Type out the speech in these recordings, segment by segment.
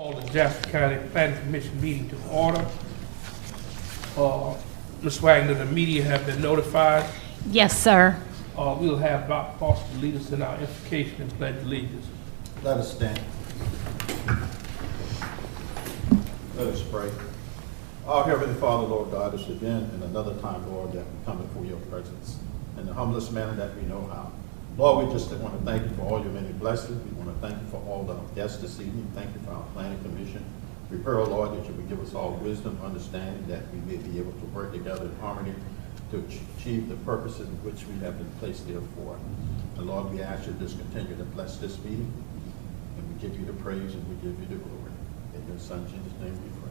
Call the Jasper County Planning Commission meeting to order. Ms. Wagner, the media have been notified. Yes, sir. We'll have Dr. Foster lead us in our invocation and pledge allegiance. Let us stand. Let us pray. Our Heavenly Father, Lord God, it's again in another time, Lord, that we come before your presence in the humblest manner that we know how. Lord, we just want to thank you for all your many blessings. We want to thank you for all the guests this evening. Thank you for our planning commission. We pray, oh Lord, that you would give us all wisdom, understanding, that we may be able to work together in harmony to achieve the purposes in which we have been placed there for. And Lord, we ask you to just continue to bless this meeting, and we give you the praise and we give you the glory. In your Son, Jesus' name we pray.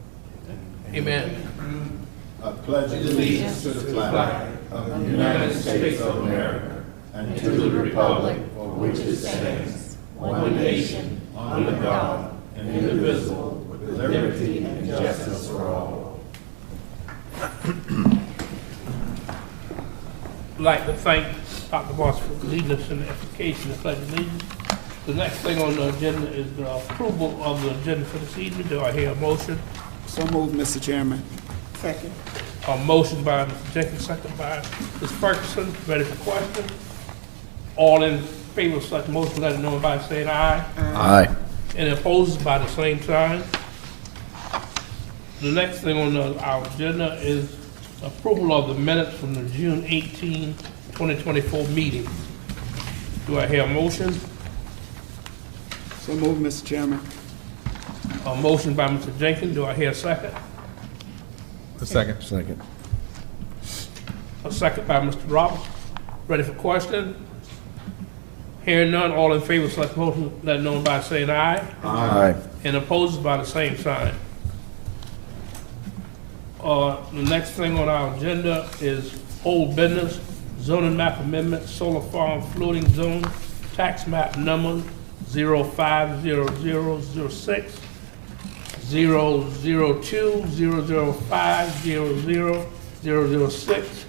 Amen. Amen. I pledge allegiance to the flag of the United States of America and to the republic for which it stands, one nation, under God, indivisible, with liberty and justice for all. I'd like to thank Dr. Foster for leading us in the invocation and pledge allegiance. The next thing on the agenda is the approval of the agenda for this evening. Do I hear a motion? So moved, Mr. Chairman. Second. A motion by Mr. Jenkins, second by Ms. Ferguson. Ready for question? All in favor of such motion, let it know by saying aye. Aye. And opposed by the same sign. The next thing on our agenda is approval of the minutes from the June 18, 2024 meeting. Do I hear a motion? So moved, Mr. Chairman. A motion by Mr. Jenkins. Do I hear a second? A second. Second. A second by Mr. Roberts. Ready for question? Hearing none, all in favor of such motion, let it know by saying aye. Aye. And opposed by the same sign. The next thing on our agenda is old business, zoning map amendment, solar farm floating zone, tax map number 050006, 002, 005, 00, 006,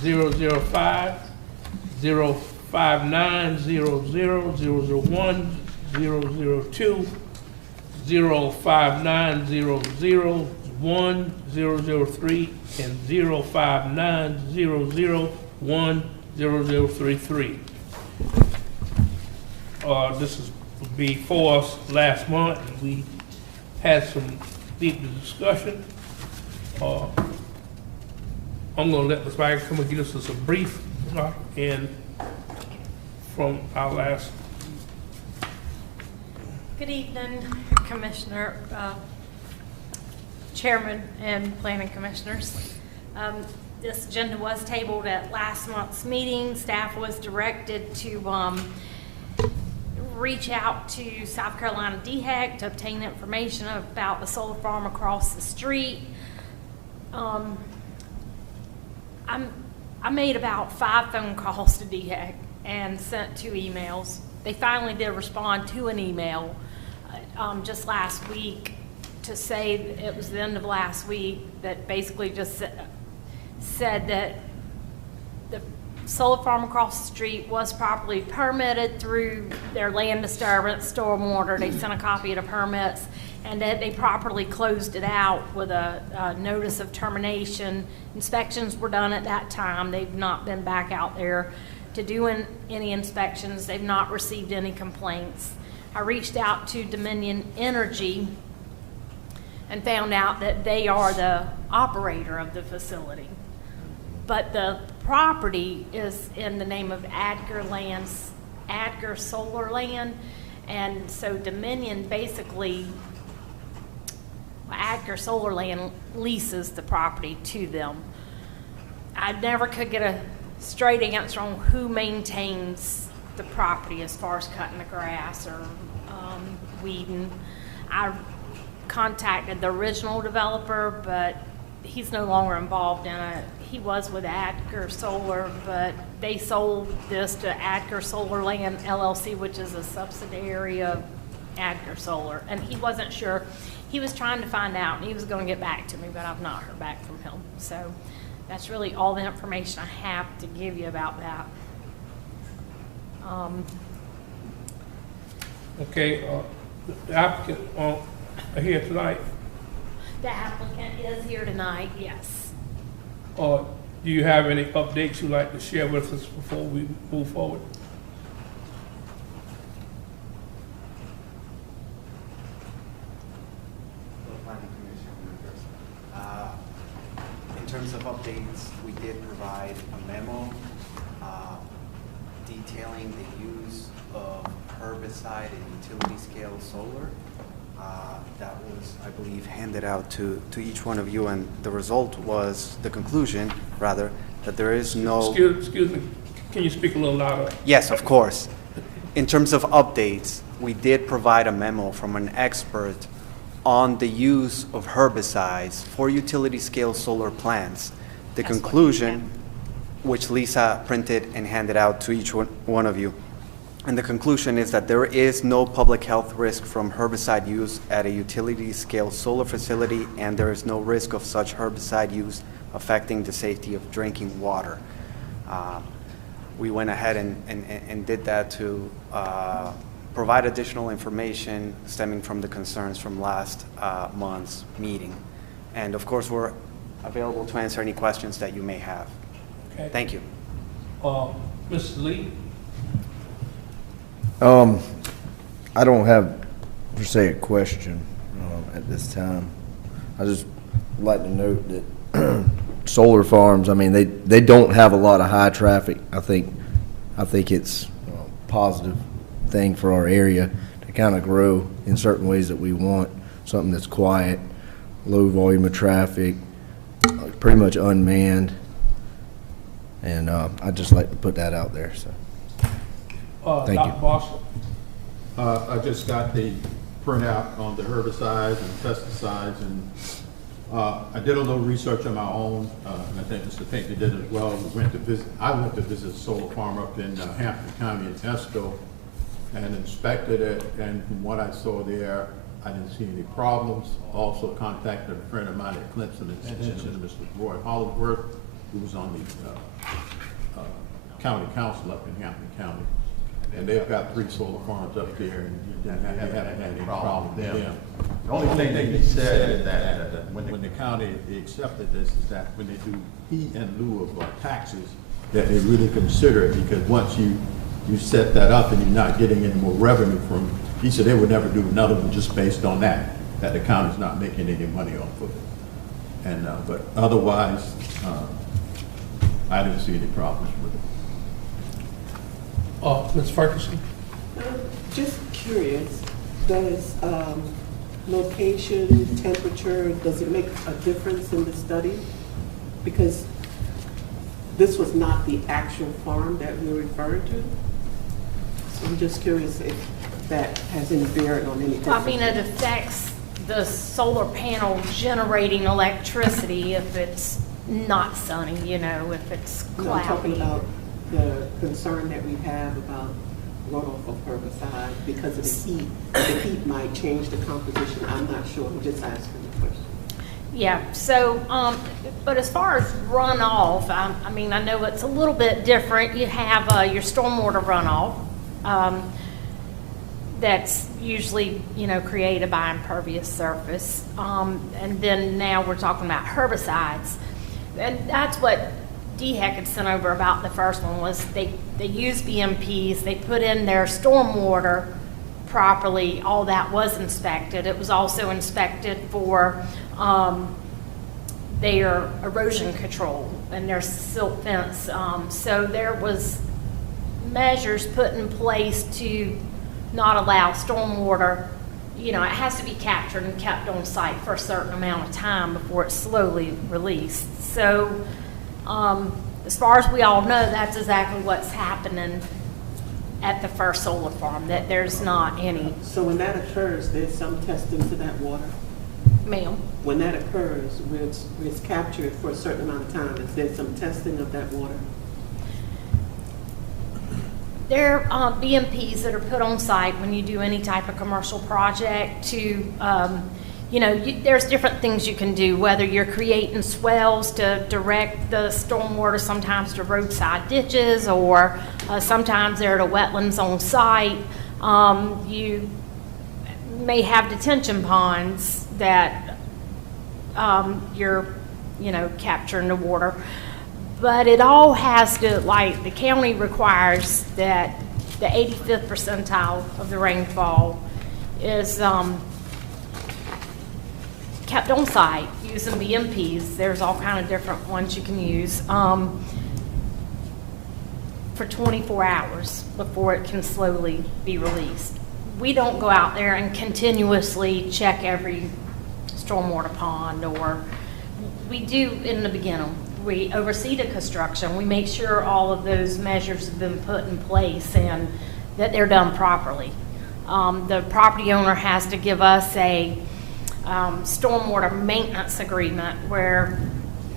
005, 059, 00, 001, 002, 059, 001, 003, and 059, 001, 0033. This is before us last month, and we had some deep discussion. I'm going to let Ms. Wagner come and give us a brief and from our last. Good evening, Commissioner, Chairman, and Planning Commissioners. This agenda was tabled at last month's meeting. Staff was directed to reach out to South Carolina DHEC to obtain information about the solar farm across the street. I made about 5 phone calls to DHEC and sent 2 emails. They finally did respond to an email just last week to say that it was the end of last week, that basically just said that the solar farm across the street was properly permitted through their land disturbance, stormwater. They sent a copy of the permits, and that they properly closed it out with a notice of termination. Inspections were done at that time. They've not been back out there to do any inspections. They've not received any complaints. I reached out to Dominion Energy and found out that they are the operator of the facility. But the property is in the name of Adger Solar Land, and so Dominion basically, Adger Solar Land leases the property to them. I never could get a straight answer on who maintains the property as far as cutting the grass or weeding. I contacted the original developer, but he's no longer involved in it. He was with Adger Solar, but they sold this to Adger Solar Land LLC, which is a subsidiary of Adger Solar, and he wasn't sure. He was trying to find out, and he was going to get back to me, but I've not heard back from him. So that's really all the information I have to give you about that. Okay, the applicant here tonight? The applicant is here tonight, yes. Or do you have any updates you'd like to share with us before we move forward? Planning Commission members. In terms of updates, we did provide a memo detailing the use of herbicide and utility scale solar. That was, I believe, handed out to each one of you, and the result was, the conclusion, rather, that there is no... Excuse me, can you speak a little louder? Yes, of course. In terms of updates, we did provide a memo from an expert on the use of herbicides for utility scale solar plants. The That's what conclusion, which Lisa printed and handed out to each one of you, and the conclusion is that there is no public health risk from herbicide use at a utility scale solar facility, and there is no risk of such herbicide use affecting the safety of drinking water. We went ahead and did that to provide additional information stemming from the concerns from last month's meeting. And of course, we're available to answer any questions that you may have. Okay. Thank you. Mr. Lee? I don't have, per se, a question at this time. I just like to note that solar farms, I mean, they don't have a lot of high traffic. I think it's a positive thing for our area to kind of grow in certain ways that we want, something that's quiet, low volume of traffic, pretty much unmanned, and I'd just like to put that out there. So, thank you. Dr. Boston? I just got the printout on the herbicides and pesticides, and I did a little research on my own, and I think Mr. Pinckney did as well. I went to visit a solar farm up in Hampton County in Esco and inspected it, and from what I saw there, I didn't see any problems. Also contacted a friend of mine at Clemson Extension, Mr. Roy Hollingsworth, who was on the county council up in Hampton County. And they've got 3 solar farms up there, and they haven't had any problem with them. The only thing they said is that when the county accepted this is that when they do fee in lieu of taxes, that they really consider it, because once you set that up and you're not getting any more revenue from, he said they would never do another one just based on that the county's not making any money off of it. And but otherwise, I didn't see any problems with it. Ms. Ferguson? Just curious, does location, temperature, does it make a difference in the study? Because this was not the actual farm that we're referring to. So I'm just curious if that has any bearing on anything. I mean, it affects the solar panel generating electricity if it's not sunny, you know, if it's No, I'm talking cloudy. about the concern that we have about runoff of herbicide because of the heat. The heat might change the composition. I'm not sure. I'm just asking the question. Yeah, so, but as far as runoff, I mean, I know it's a little bit different. You have your stormwater runoff that's usually, you know, created by impervious surface. And then now we're talking about herbicides. And that's what DHEC had sent over about the first one was they used BMPs, they put in their stormwater properly, all that was inspected. It was also inspected for their erosion control and their silt fence. So there was measures put in place to not allow stormwater, you know, it has to be captured and kept on site for a certain amount of time before it's slowly released. So as far as we all know, that's exactly what's happening at the first solar farm, that there's not any. So when that occurs, there's some testing to that water? Ma'am? When that occurs, where it's captured for a certain amount of time, is there some testing of that water? There are BMPs that are put on site when you do any type of commercial project to, you know, there's different things you can do, whether you're creating swells to direct the stormwater sometimes to roadside ditches, or sometimes there are the wetlands on site. You may have detention ponds that you're, capturing the water. But it all has to, like, the county requires that the 85th percentile of the rainfall is kept on site using BMPs. There's all kind of different ones you can use for 24 hours before it can slowly be released. We don't go out there and continuously check every stormwater pond, or we do in the beginning. We oversee the construction. We make sure all of those measures have been put in place and that they're done properly. The property owner has to give us a stormwater maintenance agreement where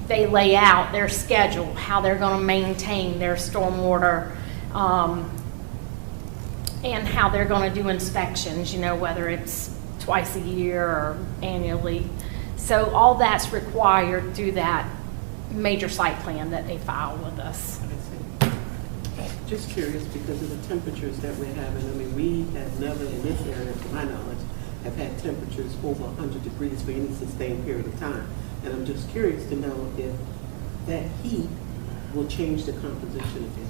they lay out their schedule, how they're going to maintain their stormwater, and how they're going to do inspections, whether it's twice a year or annually. So all that's required through that major site plan that they file with us. Just curious because of the temperatures that we're having. I mean, we have never in this area, to my knowledge, have had temperatures over 100 degrees for any sustained period of time. And I'm just curious to know if that heat will change the composition of it.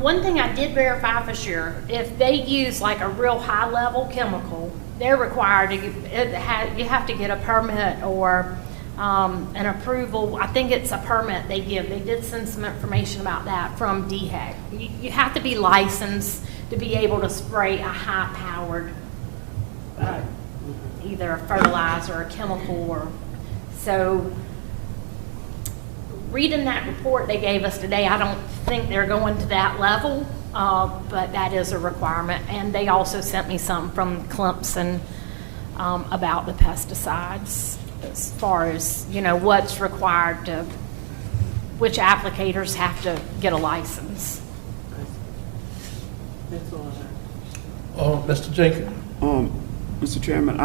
One thing I did verify for sure, if they use like a real high level chemical, they're required to you have to get a permit or an approval. I think it's a permit they give. They did send some information about that from DHEC. You have to be licensed to be able to spray a high powered either a fertilizer or a chemical. Or so reading that report they gave us today, I don't think they're going to that level, but that is a requirement. And they also sent me some from Clemson about the pesticides, as far as what's required to, which applicators have to get a license. That's all I have. Mr. Jenkins? Mr. Chairman,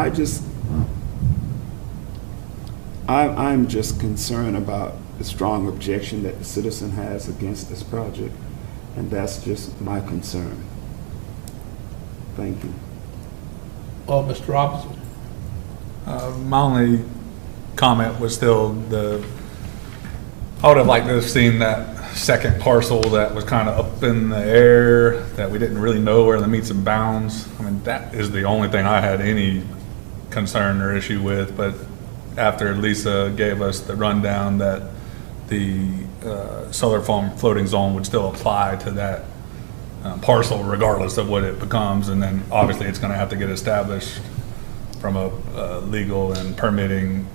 I'm just concerned about the strong objection that the citizen has against this project, and that's just my concern. Thank you. Mr. Robinson? My only comment was still I would have liked to have seen that second parcel that was kind of up in the air, that we didn't really know where the meets and bounds. I mean, that is the only thing I had any concern or issue with, but after Lisa gave us the rundown that the solar farm floating zone would still apply to that parcel regardless of what it becomes, and then obviously it's going to have to get established from a legal and permitting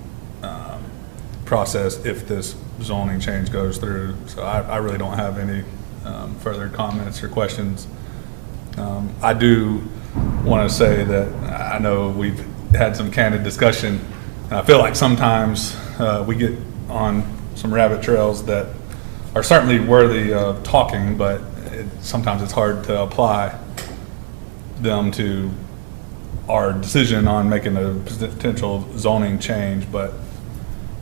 process if this zoning change goes through. So I really don't have any further comments or questions. I do want to say that I know we've had some candid discussion, and I feel like sometimes we get on some rabbit trails that are certainly worthy of talking, but sometimes it's hard to apply them to our decision on making a potential zoning change. But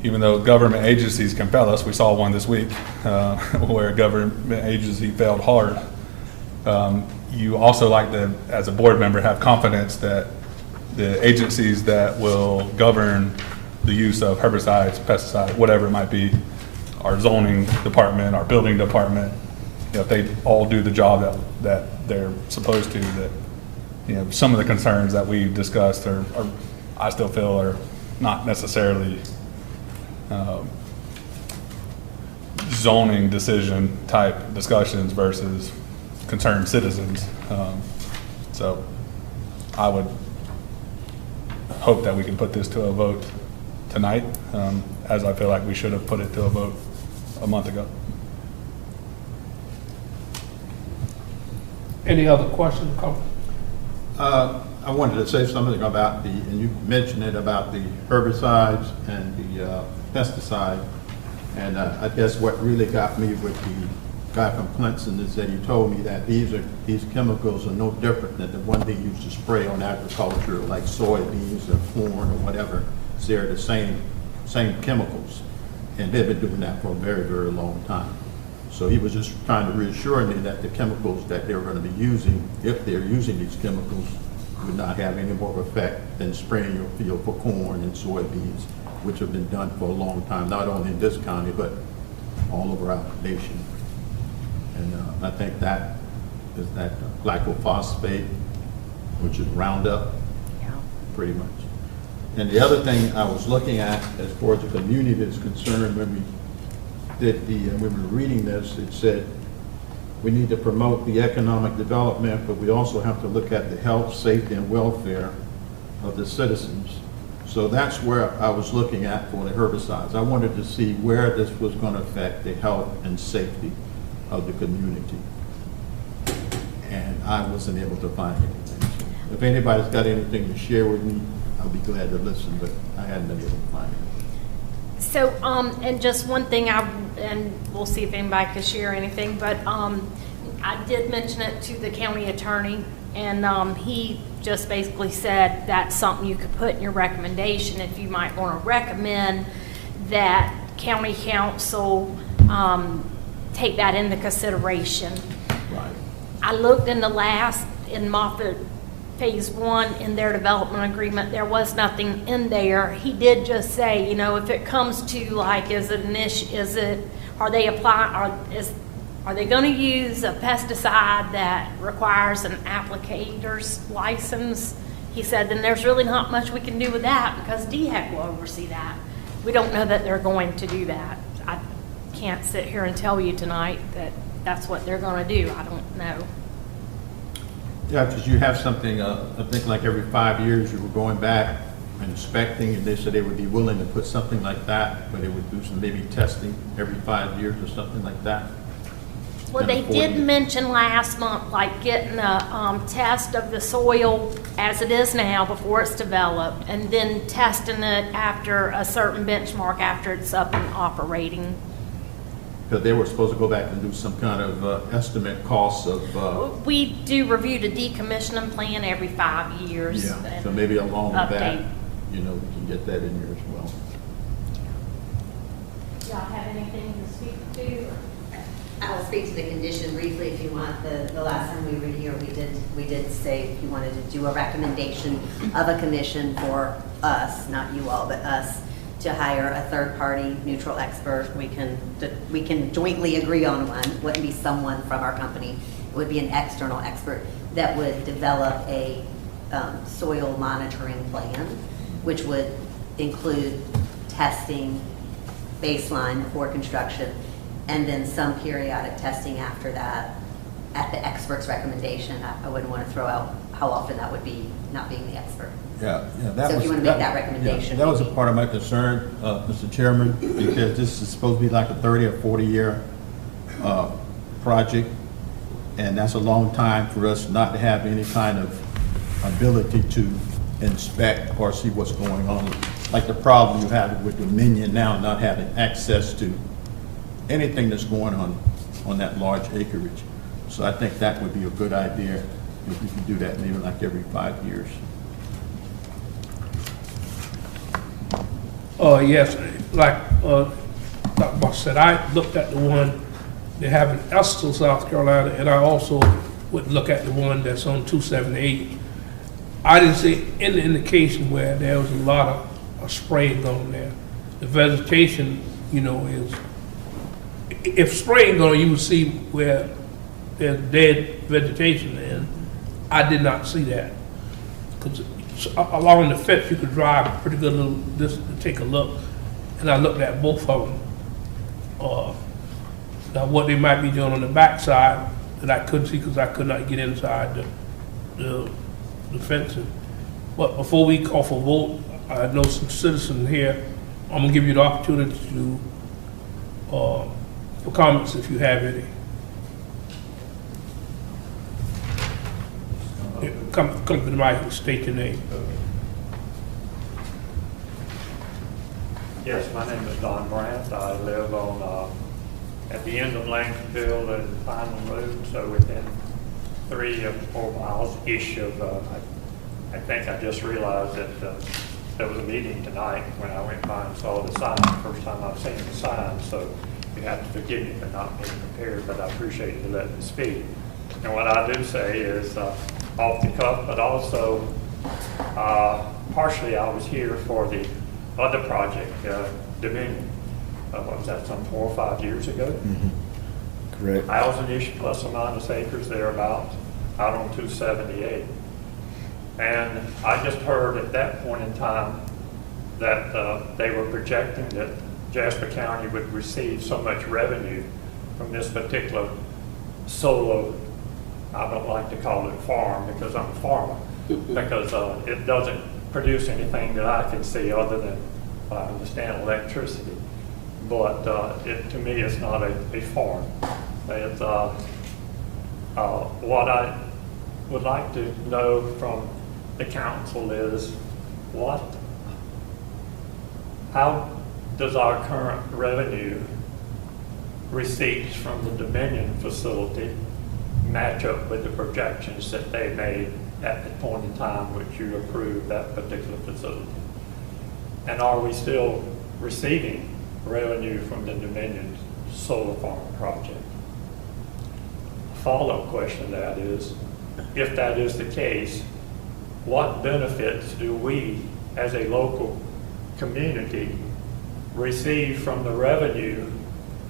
even though government agencies can fail us, we saw one this week where a government agency failed hard. You also like to, as a board member, have confidence that the agencies that will govern the use of herbicides, pesticides, whatever it might be, our zoning department, our building department, if they all do the job that they're supposed to, that some of the concerns that we've discussed are I still feel are not necessarily zoning decision type discussions versus concerned citizens. So I would hope that we can put this to a vote tonight, as I feel like we should have put it to a vote a month ago. Any other questions or comments? I wanted to say something about and you mentioned it about the herbicides and the pesticide. And I guess what really got me with the guy from Clemson is that he told me that these chemicals are no different than the one they used to spray on agriculture, like soybeans or corn or whatever. They're the same chemicals, and they've been doing that for a very, very long time. So he was just trying to reassure me that the chemicals that they're going to be using, if they're using these chemicals, would not have any more effect than spraying your field for corn and soybeans, which have been done for a long time, not only in this county, but all over our nation. And I think that is that glyphosate, which is Roundup, pretty much. And the other thing I was looking at as far as the community is concerned, when we did when we were reading this, it said we need to promote the economic development, but we also have to look at the health, safety, and welfare of the citizens. So that's where I was looking at for the herbicides. I wanted to see where this was going to affect the health and safety of the community. And I wasn't able to find anything. So if anybody's got anything to share with me, I'll be glad to listen, but I hadn't been able to find it. So, and just one thing, and we'll see if anybody can share anything, but I did mention it to the county attorney, and he just basically said that's something you could put in your recommendation if you might want to recommend that county council take that into consideration. Right. I looked in in Moffett Phase 1 in their development agreement, there was nothing in there. He did just say, you know, if it comes to like, is it an issue, are they going to use a pesticide that requires an applicator's license? He said, then there's really not much we can do with that because DHEC will oversee that. We don't know that they're going to do that. I can't sit here and tell you tonight that that's what they're going to do. I don't know. Yeah, because you have something, I think like every 5 years you were going back and inspecting, and they said they would be willing to put something like that, but they would do some maybe testing every 5 years or something like that. Well, they did mention last month, like getting a test of the soil as it is now before it's developed, and then testing it after a certain benchmark after it's up and operating. Because they were supposed to go back and do some kind of estimate costs of. We do review the decommissioning plan every 5 years. Yeah, so maybe along with that, update. you know, we can get that in here as well. Y'all have anything to speak to? I will speak to the condition briefly if you want. The last time we were here, we did say if you wanted to do a recommendation of a commission for us, not you all, but us, to hire a third-party neutral expert. We can jointly agree on one. It wouldn't be someone from our company. It would be an external expert that would develop a soil monitoring plan, which would include testing baseline before construction, and then some periodic testing after that at the expert's recommendation. I wouldn't want to throw out how often that would be, not being the expert. Yeah, that So was. if you want to make that recommendation. Yeah, that was a maybe. part of my concern, Mr. Chairman, because this is supposed to be like a 30 or 40-year project, and that's a long time for us not to have any kind of ability to inspect or see what's going on. Like the problem you have with Dominion now, not having access to anything that's going on that large acreage. So I think that would be a good idea if we could do that maybe like every 5 years. Yes, like Dr. Boss said, I looked at the one they have in Estill, South Carolina, and I also would look at the one that's on 278. I didn't see any indication where there was a lot of spraying going there. The vegetation, you know, is, if spraying going, you would see where there's dead vegetation, and I did not see that. Because along the fence, you could drive a pretty good little distance to take a look, and I looked at both of them. Now, what they might be doing on the backside that I couldn't see because I could not get inside the fencing. But before we call for vote, I know some citizens here. I'm gonna give you the opportunity to for comments if you have any. Come to the mic and state your name. Yes, my name is Don Brandt. I live on, at the end of Langstonville and Vineland Road, so within 3 or 4 miles-ish of, I think I just realized that there was a meeting tonight when I went by and saw the sign, first time I've seen the sign, so you have to forgive me for not being prepared, but I appreciate you letting me speak. And what I do say is, off the cuff, but also Partially, I was here for the other project, Dominion. What was that, some 4 or 5 years ago? Correct. 1,000-ish plus or minus acres thereabouts, out on 278. And I just heard at that point in time that they were projecting that Jasper County would receive so much revenue from this particular solo, I don't like to call it farm because I'm a farmer, because it doesn't produce anything that I can see other than, I understand, electricity. But to me, it's not a farm. It's, what I would like to know from the council is how does our current revenue receipts from the Dominion facility match up with the projections that they made at the point in time which you approved that particular facility? And are we still receiving revenue from the Dominion solar farm project? A follow-up question to that is, if that is the case, what benefits do we as a local community receive from the revenue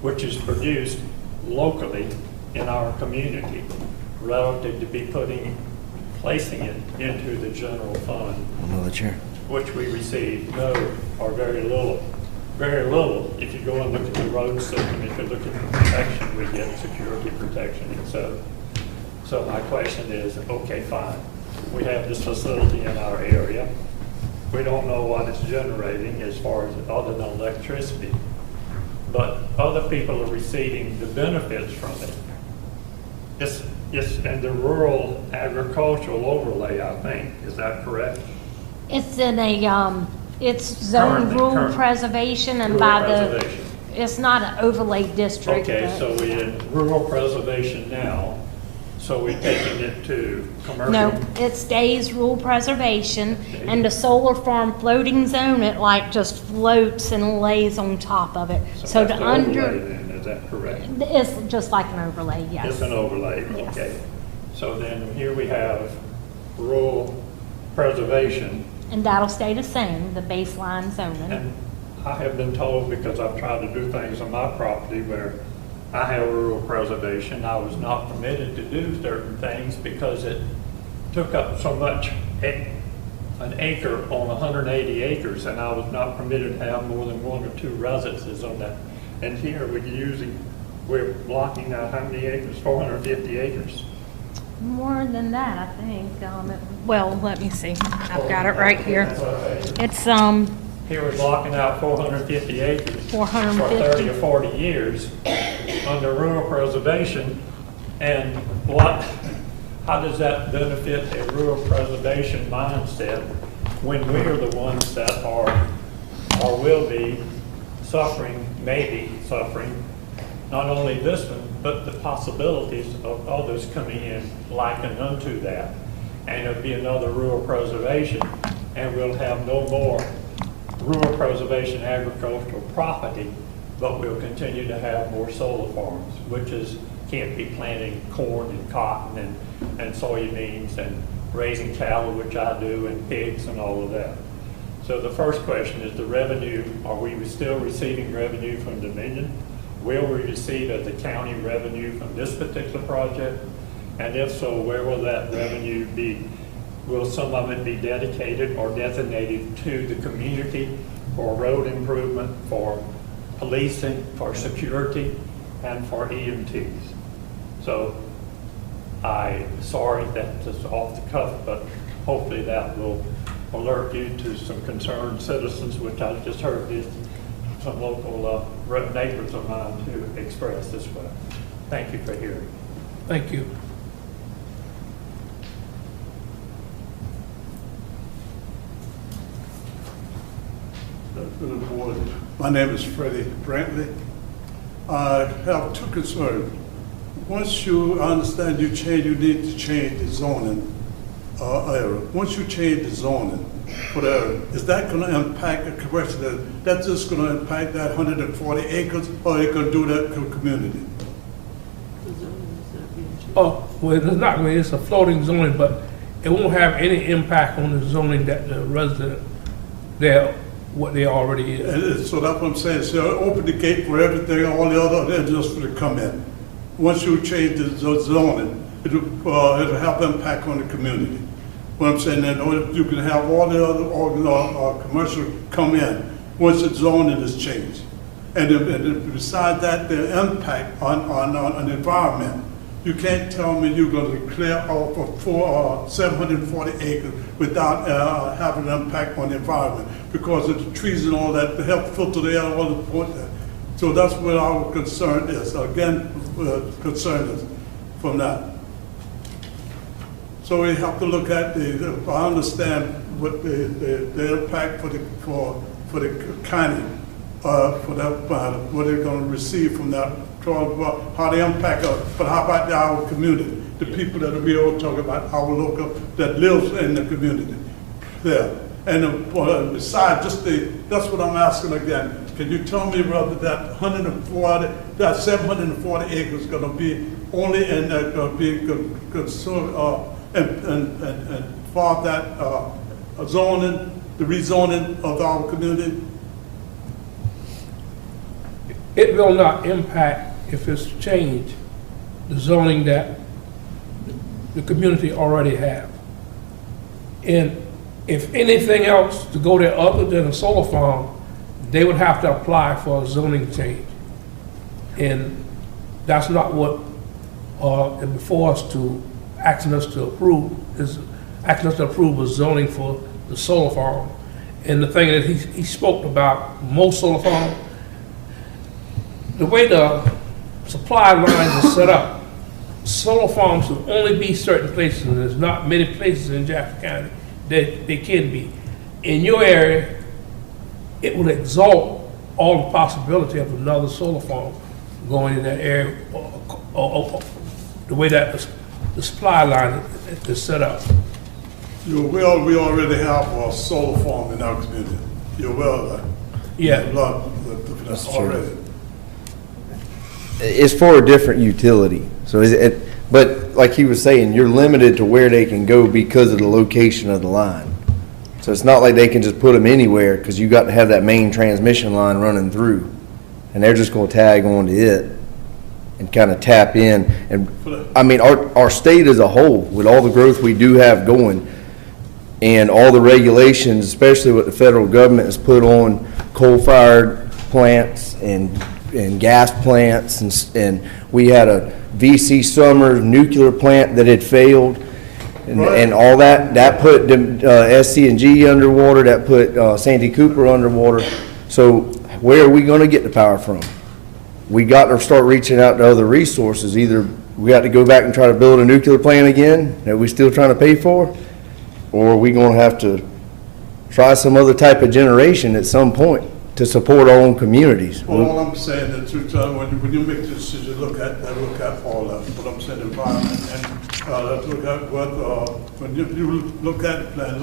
which is produced locally in our community relative to be placing it into the general fund, Another chair. which we receive no or very little. Very little. If you go and look at the road system, if you look at the protection, we get security protection, etc. So my question is, okay, fine. We have this facility in our area. We don't know what it's generating as far as other than electricity, but other people are receiving the benefits from it. It's in the rural agricultural overlay, I think. Is that correct? It's in a, it's zone rural Current. preservation and Rural by the, preservation. it's not an overlay district. Okay, but- so we're in rural preservation now, so we're taking it to commercial? No, it stays rural preservation, and the solar farm floating zone, it like just floats and lays on top of it. So that's the the overlay under, then, is that correct? it's just like an overlay, yes. It's an overlay, Yes. okay. So then here we have rural preservation, And that'll stay the same, the baseline zoning. and I have been told, because I've tried to do things on my property where I have rural preservation, I was not permitted to do certain things because it took up so much, an acre on 180 acres, and I was not permitted to have more than 1 or 2 residences on that. And here we're blocking out how many acres? 450 acres. More than that, I think. Well, let me see. I've got it right here. It's, Here we're blocking out 450 acres. 450. For 30 or 40 years under rural preservation. And how does that benefit a rural preservation mindset when we're the ones that are, or will be suffering, maybe suffering, not only this one, but the possibilities of others coming in likened unto that. And it'll be another rural preservation, and we'll have no more rural preservation agricultural property, but we'll continue to have more solar farms, which can't be planting corn and cotton and soybeans and raising cattle, which I do, and pigs and all of that. So the first question is the revenue. Are we still receiving revenue from Dominion? Will we receive as a county revenue from this particular project? And if so, where will that revenue be? Will some of it be dedicated or designated to the community for road improvement, for policing, for security, and for EMTs? So sorry that's off the cuff, but hopefully that will alert you to some concerned citizens, which I just heard some local neighbors of mine to express this way. Thank you for hearing. Thank you. To the board. My name is Freddie Brantley. I have 2 concerns. Once you understand you need to change the zoning area. Once you change the zoning for the area, is that going to impact the question that's just going to impact that 140 acres, or it going to do that to the community? The zoning is not being changed. Oh, well, it's not really, it's a floating zoning, but it won't have any impact on the zoning that the resident, there, what they already is. So that's what I'm saying, so open the gate for everything, all the other industry to come in. Once you change the zoning, it'll have impact on the community. What I'm saying, that you can have all the other commercial come in, once the zoning is changed. And besides that, the impact on the environment. You can't tell me you're gonna clear off for 740 acres without having an impact on the environment, because of the trees and all that, to help filter the air, all the point. So that's what our concern is, again, concern is from that. So we have to look at I understand what the impact for the county, for that, what they're gonna receive from that, how they impact us, but how about our community, the people that we all talk about, our local, that lives in the community there. And besides, that's what I'm asking again. Can you tell me, brother, that 740 acres is gonna be only in, concerned, and for that zoning, the rezoning of our community? It will not impact, if it's changed, the zoning that the community already have. And if anything else to go there other than a solar farm, they would have to apply for a zoning change. And that's not what, before us to, asking us to approve, is asking us to approve a zoning for the solar farm. And the thing that he spoke about, most solar farms, the way the supply lines are set up, solar farms will only be certain places, and there's not many places in Jasper County that they can be. In your area, it will exalt all the possibility of another solar farm going in that area, or the way that the supply line is set up. You're aware we already have a solar farm in our community. You're aware of that? Yeah. That's true. Already. It's for a different utility. So but like he was saying, you're limited to where they can go because of the location of the line. So it's not like they can just put them anywhere, because you got to have that main transmission line running through. And they're just going to tag onto it and kind of tap in. And I mean, our state as a whole, with all the growth we do have going and all the regulations, especially what the federal government has put on coal-fired plants and gas plants, and we had a VC Summer nuclear plant that had failed, and all that put SC&G underwater, that put Santee Cooper underwater. So where are we going to get the power from? We got to start reaching out to other resources. Either we got to go back and try to build a nuclear plant again that we still trying to pay for, or are we going to have to try some other type of generation at some point to support our own communities? Well, all I'm saying is when you make the decision, look at all that. What I'm saying, environment, and let's look at what when you look at the plan,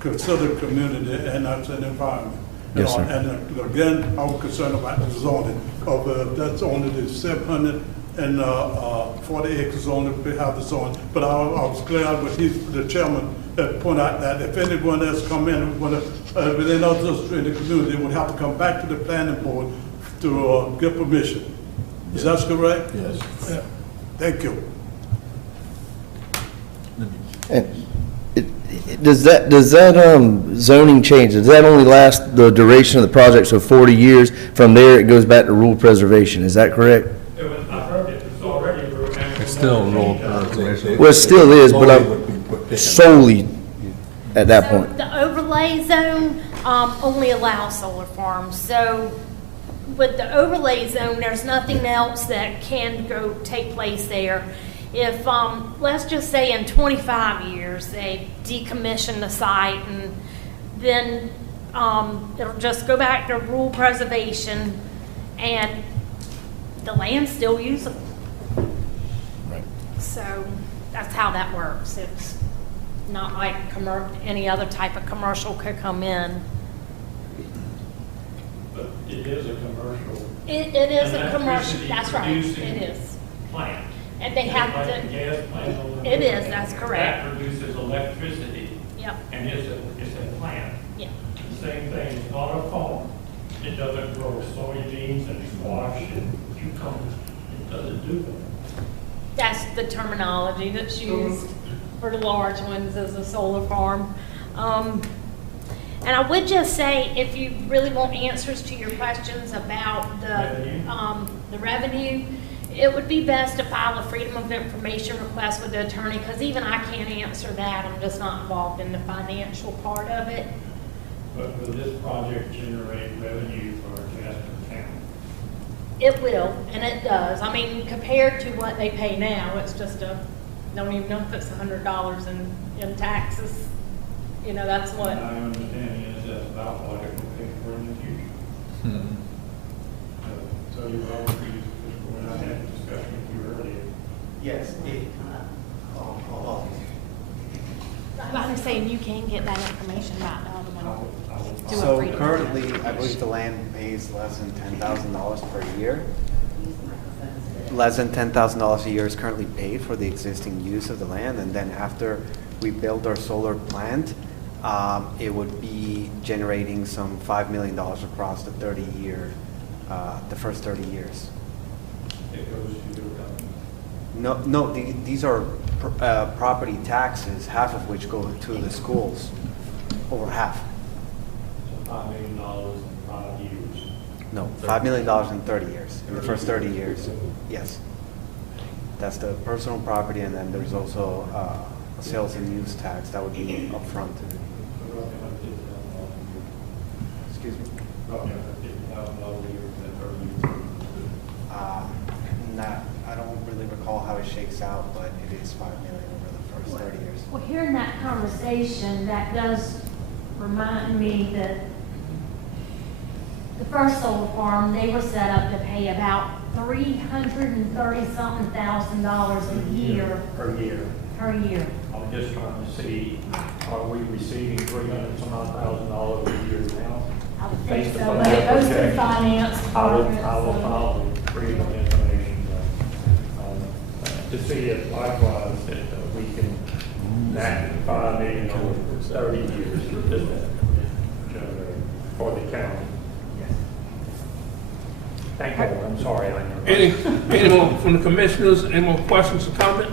consider community and that's an environment. Yes, sir. And again, I'm concerned about the zoning of that's only the 740 acres only we have the zone. But I was glad with the chairman that point out that if anyone else come in within others in the community, would have to come back to the planning board to get permission. Is that correct? Yes. Yeah. Thank you. And does that zoning change, does that only last the duration of the project, so 40 years? From there, it goes back to rural preservation, is that correct? It's still rural preservation. Well, it still is, but I'm solely at that So point. the overlay zone only allows solar farms. So with the overlay zone, there's nothing else that can go take place there. If, let's just say in 25 years, they decommission the site, and then it'll just go back to rural preservation, and the land's still usable. Right. So that's how that works. It's not like any other type of commercial could come in. But it is a commercial. It is a commercial, electricity that's right, producing it is. Plant. And they have Like to, the gas plant on the it is, road. that's correct. That produces electricity, Yep, and it's a plant. yeah. The same thing, it's not a farm. It doesn't grow soybeans and squash and cucumbers. It doesn't do that. That's the terminology that's used for the large ones as a solar farm. And I would just say, if you really want answers to your questions about the revenue, it would be best to file a Freedom of Information request with the attorney, because even I can't answer that. I'm just not involved in the financial part of it. But will this project generate revenue for Jasper County? It will, and it does. I mean, compared to what they pay now, it's just don't even know if it's $100 in taxes. You know, that's what. My understanding is that's about what it will pay for in the future. So you will agree, when I had a discussion with you earlier. Yes, I'm saying you can get that information about the other one. Do a So freedom. currently, I believe the land pays less than $10,000 per year. Less than $10,000 a year is currently paid for the existing use of the land, and then after we build our solar plant, it would be generating some $5 million across the 30-year, the first 30 years. It goes to your government. No, these are property taxes, half of which go to the schools, over half. So $5 million in 5 years. No, $5 million in 30 years, in the first 30 years, yes. That's the personal property, and then there's also a sales and use tax that would be upfront. Excuse me? Roughly $50,000 a year for that 30 years. I don't really recall how it shakes out, but it is $5 million over the first 30 years. Well, hearing that conversation, that does remind me that the first solar farm, they were set up to pay about $330-something thousand a year Per year. per year. I'm just trying to see, are we receiving $300-some-odd thousand a year now? I would think Based so, upon but it goes to the that finance department. I will so- file the freedom of information to see if likewise that we can magnify $5 million over 30 years for the county. Thank you. I'm sorry. Any more from the commissioners, any more questions or comment?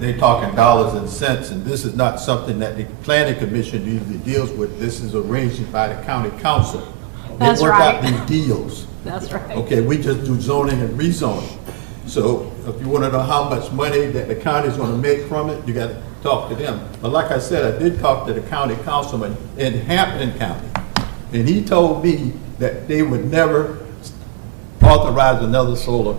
They talking dollars and cents, and this is not something that the planning commission usually deals with. This is arranged by the county council. That's They work out right. these deals. That's right. Okay, we just do zoning and rezoning. So if you want to know how much money that the county's going to make from it, you got to talk to them. But like I said, I did talk to the county councilman in Hampton County, and he told me that they would never authorize another solar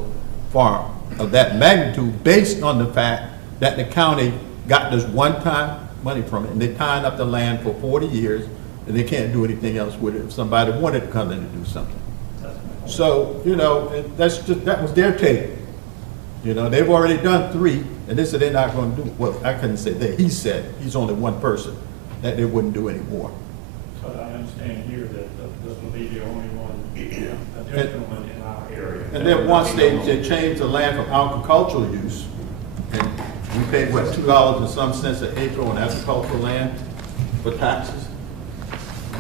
farm of that magnitude based on the fact that the county got this one-time money from it, and they're tying up the land for 40 years, and they can't do anything else with it if somebody wanted to come in and do something. So, you know, that was their take. You know, they've already done 3, and they said they're not going to do, well, I couldn't say that. He said, he's only one person, that they wouldn't do any more. But I understand here that this will be the only one, additional one in our area. And then once they changed the land from agricultural use, and we paid, what, $2 and some cents an acre on agricultural land for taxes,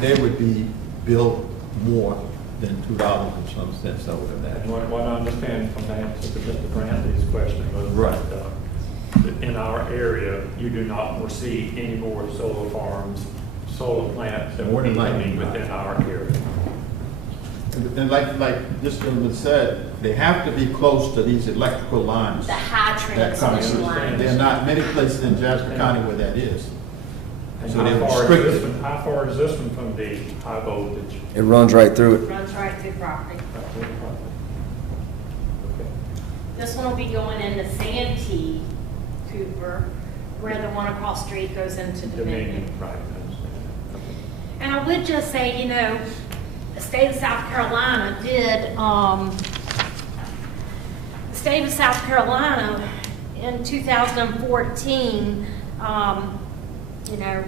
they would be billed more than $2 and some cents over that. And what I understand from the answer to Mr. Brantley's question was Right. that in our area, you do not foresee any more solar farms, solar plants that More will be than likely coming not. within our area. And like this gentleman said, they have to be close to these electrical lines. The high That come transmission in. line. There are not many places in Jasper County where that is. And So they're how far is restricted. this one, how far is this one from the high voltage? It runs right through it. Runs right through property. Okay. This one will be going into Santee, Cooper, where the one across the street goes into Dominion. Right, I understand. And I would just say, you know, the state of South Carolina did, the state of South Carolina in 2014, you know,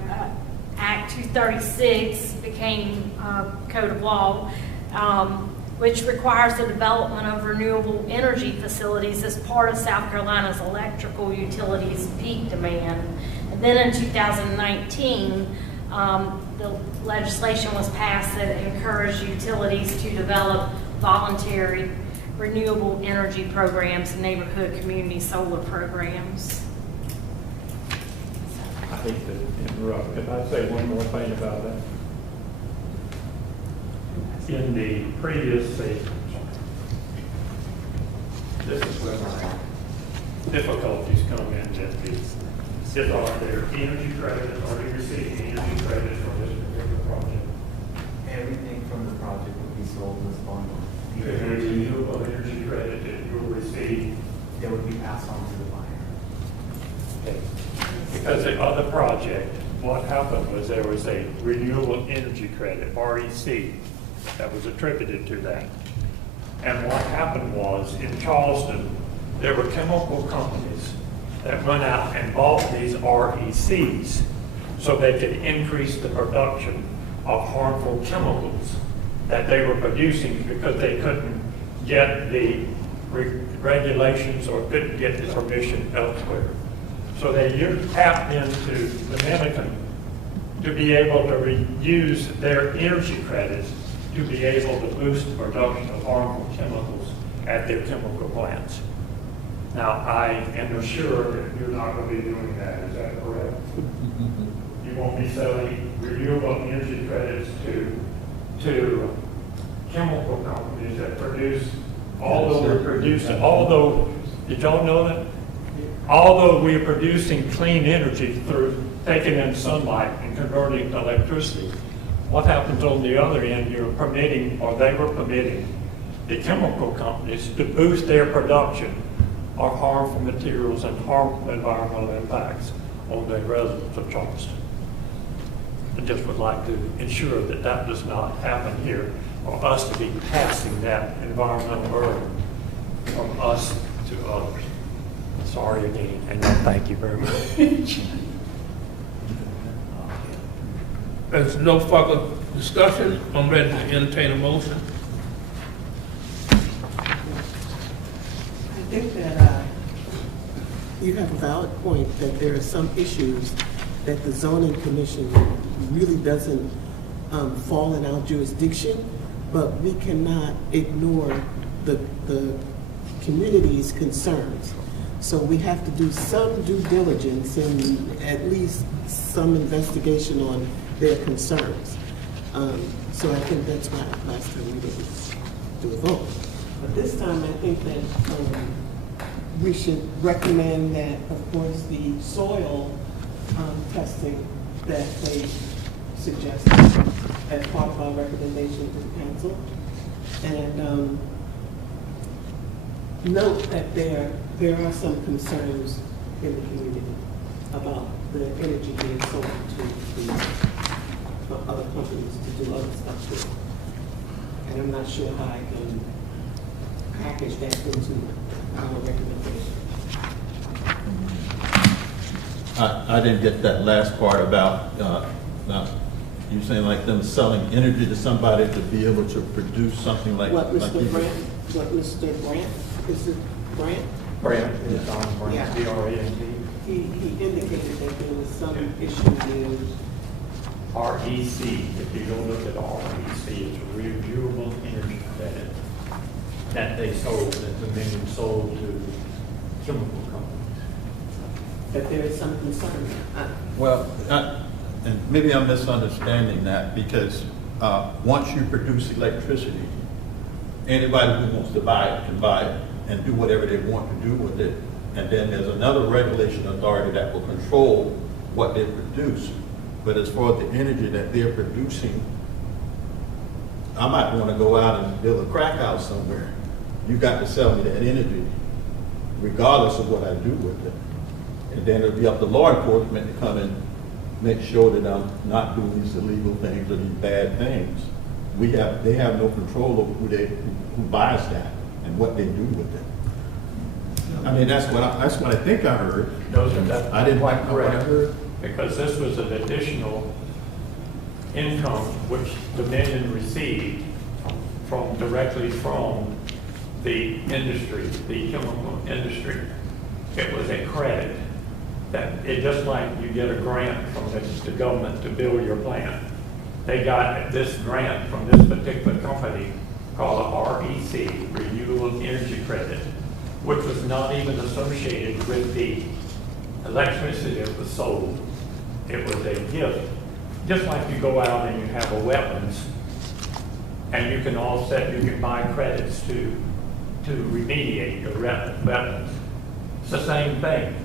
Act 236 became code of law. which requires the development of renewable energy facilities as part of South Carolina's electrical utilities peak demand. And then in 2019, the legislation was passed that encouraged utilities to develop voluntary renewable energy programs and neighborhood community solar programs. I hate to interrupt. Can I say one more thing about that? In the previous season, this is where my difficulties come in, that is, are there energy credits, are you receiving energy credits for this particular project? Everything from the project would be sold as bundle. The renewable energy credit that you will receive, It would be passed on to the buyer. okay. Because the other project, what happened was there was a renewable energy credit, REC, that was attributed to that. And what happened was, in Charleston, there were chemical companies that went out and bought these RECs so they could increase the production of harmful chemicals that they were producing because they couldn't get the regulations or couldn't get the permission elsewhere. So they tapped into Dominican to be able to use their energy credits to be able to boost the production of harmful chemicals at their chemical plants. Now, I am assured that you're not going to be doing that, is that correct? You won't be selling renewable energy credits to chemical companies that produce, although, did y'all know that? Although we're producing clean energy through taking in sunlight and converting to electricity, what happens on the other end, you're permitting, or they were permitting, the chemical companies to boost their production of harmful materials and harmful environmental impacts on the residents of Charleston. I just would like to ensure that that does not happen here, or us to be passing that environmental burden from us to others. Sorry again, and thank you very much. There's no further discussion. I'm ready to entertain a motion. I think that you have a valid point that there are some issues that the zoning commission really doesn't fall in our jurisdiction, but we cannot ignore the community's concerns. So we have to do some due diligence and at least some investigation on their concerns. So I think that's why last time we didn't do a vote. But this time I think that we should recommend that, of course, the soil testing that they suggested as part of our recommendation to the council. And note that there are some concerns in the community about the energy being sold to other companies to do other stuff with. And I'm not sure how I can package that into our recommendation. I didn't get that last part about, you saying like them selling energy to somebody to be able to produce something like. What like Mr. Grant, is it Grant? Brent, is on Brent, Yeah. B-R-E-N-T. He indicated that there was some issue with, REC, if you go look at REC, it's a renewable energy credit that they sold, that Dominion sold to chemical companies. that there is some concern. Well, and maybe I'm misunderstanding that because once you produce electricity, anybody who wants to buy it can buy it and do whatever they want to do with it. And then there's another regulation authority that will control what they produce. But as far as the energy that they're producing, I might want to go out and build a crack house somewhere. You got to sell me that energy regardless of what I do with it. And then it'll be up to law enforcement to come and make sure that I'm not doing these illegal things or these bad things. They have no control over who buys that and what they do with it. I mean, that's what I think I heard. No, sir, that's I didn't quite know what I correct. heard. Because this was an additional income which Dominion received directly from the industry, the chemical industry. It was a credit that it just like you get a grant from the government to build your plant. They got this grant from this particular company called a REC, Renewable Energy Credit, which was not even associated with the electricity that was sold. It was a gift. Just like you go out and you have a wetlands, and you can you can buy credits to remediate your wetlands. It's the same thing.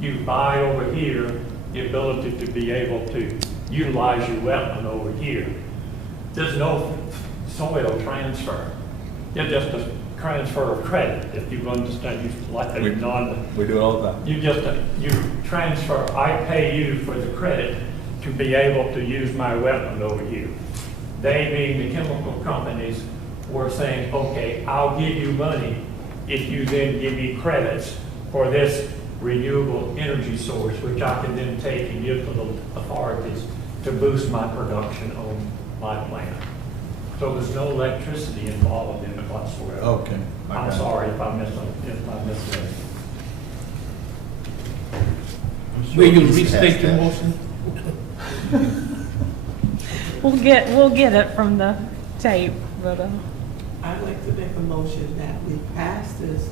You buy over here the ability to be able to utilize your wetland over here. There's no soil transfer. It's just a transfer of credit, if you understand. We do it all the time. You transfer, I pay you for the credit to be able to use my wetland over here. They, being the chemical companies, were saying, okay, I'll give you money if you then give me credits for this renewable energy source, which I can then take and give to the authorities to boost my production on my plant. So there's no electricity involved in it whatsoever. Okay. I'm sorry if I misled. Will you restate your motion? We'll get it from the tape, but, I'd like to make a motion that we pass this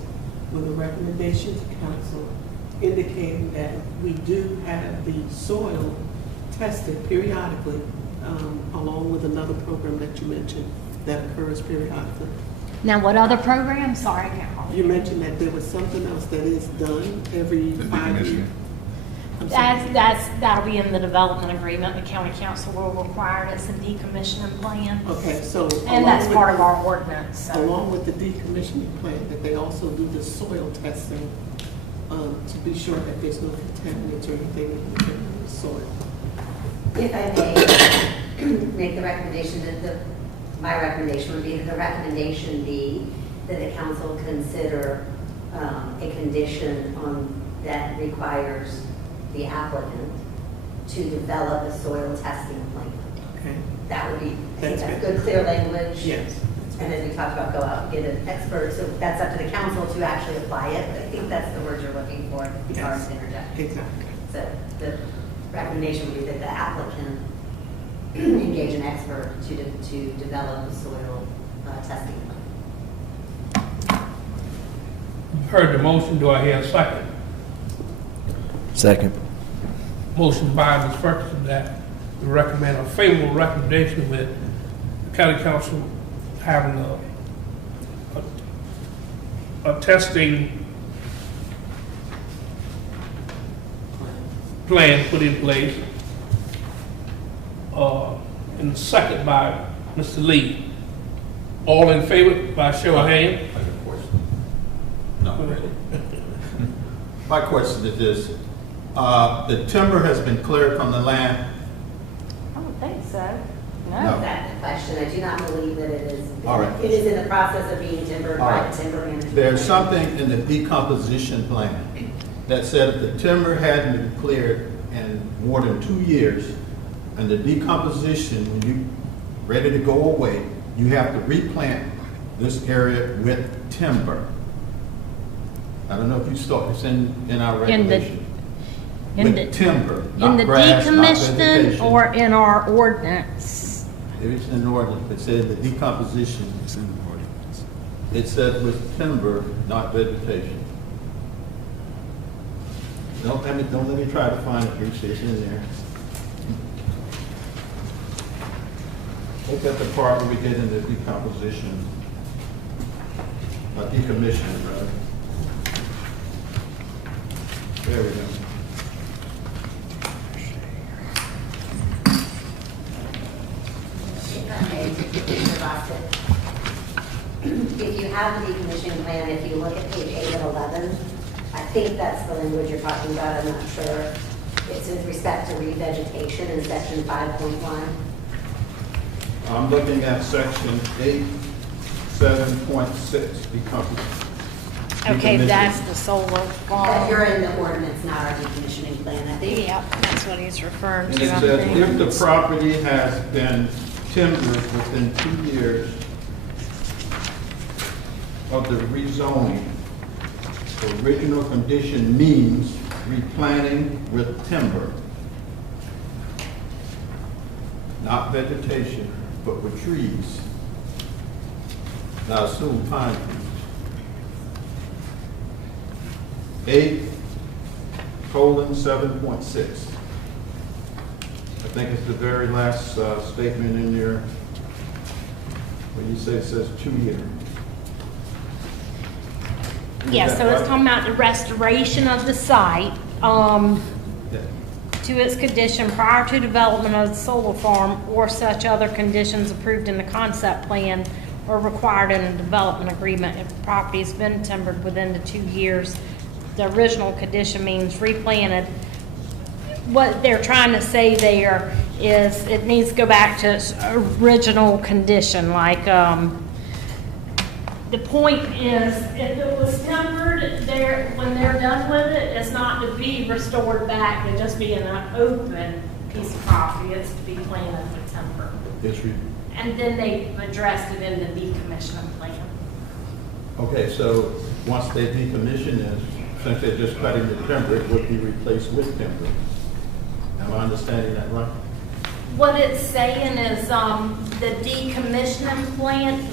with a recommendation to council indicating that we do have the soil tested periodically, along with another program that you mentioned that occurs periodically. Now, what other program? Sorry, I can't follow. You mentioned that there was something else that is done every 5 years. I'm sorry. That'll be in the development agreement. The county council will require it. It's a decommissioning plan. Okay, so. And that's part of our ordinance. So. Along with the decommissioning plan, that they also do the soil testing to be sure that there's no contaminants or anything in the soil. If I may make the recommendation my recommendation would be that the recommendation be that the council consider a condition that requires the applicant to develop a soil testing plan. Okay. That would be, I think That's that's good. good, clear language. Yes. And as we talked about, go out and get an expert, so that's up to the council to actually apply it, but I think that's the word you're looking for, if you are to interject. Exactly. So the recommendation would be that the applicant engage an expert to develop a soil testing plan. Heard the motion, do I hear a second? Second. Motion by Ms. Ferguson that we recommend a favorable recommendation with the county council having a testing plan put in place. And second by Mr. Lee. All in favor by show of hand? I got a question. No, really. My question is this, the timber has been cleared from the land? I don't think so. No. That's the question. I do not believe that it is. All right. It is in the process of being timbered All by right. the timber management. There's something in the decomposition plan that said if the timber hadn't been cleared in more than 2 years, and the decomposition, when you ready to go away, you have to replant this area with timber. I don't know if you saw, it's in our regulation. With timber, in not the grass, not decommission vegetation. or in our ordinance. It's in ordinance, it says the decomposition. It's in the ordinance. It says with timber, not vegetation. Don't let me try to find it, Bruce, it's in there. Look at the part where we get into decomposition, decommission, rather. There we go. If I may, Mr. Bassett. If you have the decommissioning plan, if you look at page 8 of 11, I think that's the language you're talking about, I'm not sure. It's with respect to revegetation in section 5.1. I'm looking at section 8, 7.6, decomposition. Okay, Decommission. that's the solar But farm. you're in the ordinance, not our decommissioning plan, I think. Yep, that's what he's referring And to. it I says, think. if the property has been timbered within 2 years of the rezoning, original condition means replanting with timber, not vegetation, but with trees. Now assume pine trees. 8:7.6. I think it's the very last statement in your, where you say it says 2 year. Yeah, Is that so it's right? talking about the restoration of the site, Yeah. to its condition prior to development of the solar farm or such other conditions approved in the concept plan or required in a development agreement if the property has been timbered within the 2 years. The original condition means replanted. What they're trying to say there is it needs to go back to its original condition, like, the point is, if it was timbered, when they're done with it, it's not to be restored back to just be an open piece of property, it's to be planted with timber. And then they addressed it in the decommissioning plan. Okay, so once they decommission it, since they're just cutting the timber, it would be replaced with timber. Am I understanding that right? What it's saying is, the decommissioning plan,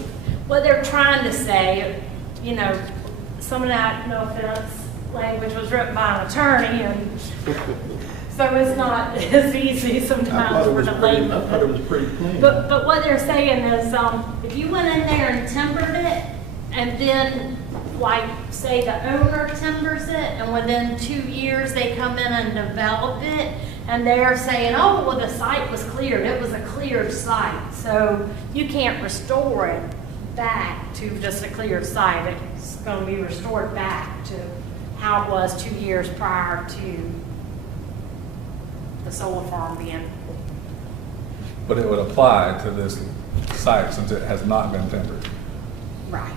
what they're trying to say, you know, some of that, no offense, language was written by an attorney, and so it's not as easy sometimes for the layman. I thought it was pretty clean. But what they're saying is, if you went in there and timbered it, and then, like, say the owner timbers it, and within 2 years they come in and develop it, and they're saying, oh, well, the site was cleared, it was a cleared site, so you can't restore it back to just a cleared site. It's going to be restored back to how it was 2 years prior to the solar farm being. But it would apply to this site since it has not been timbered, Right.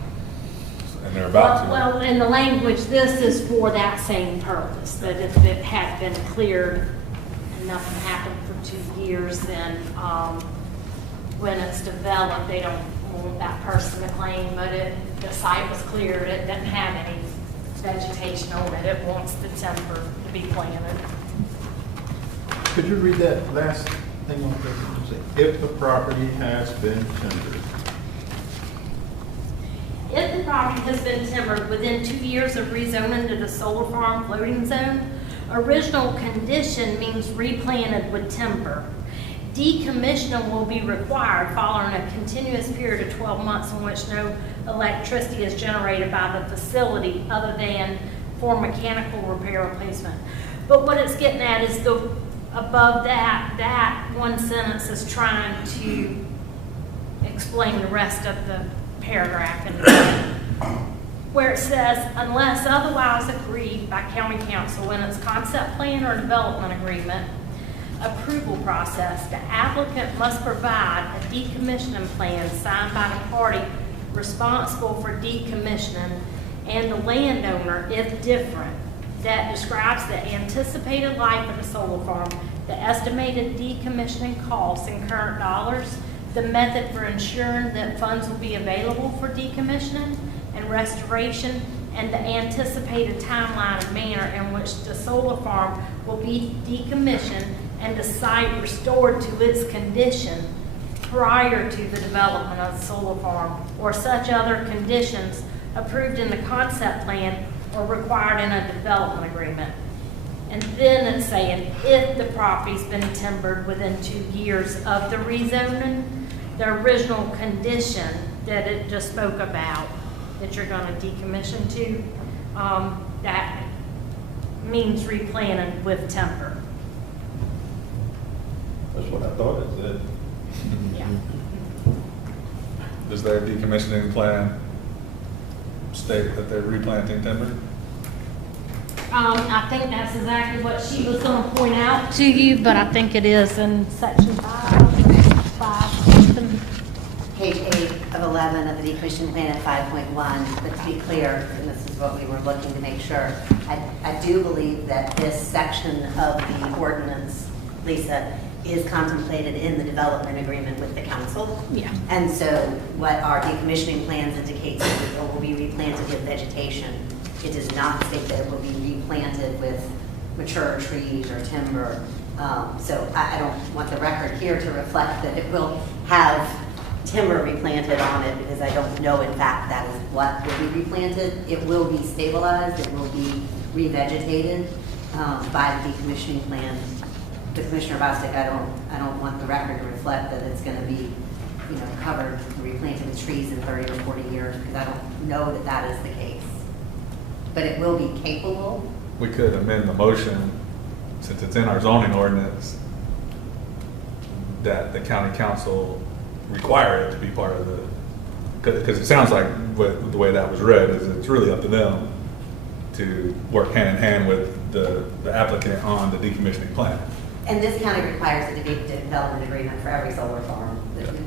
and they're about to. Well, in the language, this is for that same purpose, that if it had been cleared and nothing happened for 2 years, then when it's developed, they don't want that person to claim, but the site was cleared, it didn't have any vegetation on it, it wants the timber to be planted. Could you read that last thing on there? If the property has been timbered. If the property has been timbered within 2 years of rezoning to the solar farm floating zone, original condition means replanted with timber. Decommissioning will be required following a continuous period of 12 months in which no electricity is generated by the facility other than for mechanical repair replacement. But what it's getting at is above that one sentence is trying to explain the rest of the paragraph in where it says, unless otherwise agreed by county council in its concept plan or development agreement approval process, the applicant must provide a decommissioning plan signed by the party responsible for decommissioning and the landowner, if different, that describes the anticipated life of the solar farm, the estimated decommissioning costs in current dollars, the method for ensuring that funds will be available for decommissioning and restoration, and the anticipated timeline and manner in which the solar farm will be decommissioned and the site restored to its condition prior to the development of the solar farm, or such other conditions approved in the concept plan or required in a development agreement. And then it's saying, if the property's been timbered within 2 years of the rezoning, the original condition that it just spoke about, that you're gonna decommission to, that means replanted with timber. That's what I thought it said. Yeah. Does their decommissioning plan state that they're replanting timber? I think that's exactly what she was gonna point out to you, but I think it is in section 5 something. Page 8 of 11 of the decommission plan at 5.1, but to be clear, and this is what we were looking to make sure, I do believe that this section of the ordinance, Lisa, is contemplated in the development agreement with the council. Yeah. And so what our decommissioning plans indicate is that it will be replanted with vegetation. It does not state that it will be replanted with mature trees or timber. So I don't want the record here to reflect that it will have timber replanted on it, because I don't know in fact that is what will be replanted. It will be stabilized, it will be revegetated by the decommissioning plan. To Commissioner Bostic, I don't want the record to reflect that it's going to be, covered, replanted with trees in 30 or 40 years, because I don't know that that is the case. But it will be capable. We could amend the motion, since it's in our zoning ordinance, that the county council require it to be part of the, because it sounds like the way that was read is it's really up to them to work hand in hand with the applicant on the decommissioning plan. And this county requires a development agreement for every solar farm.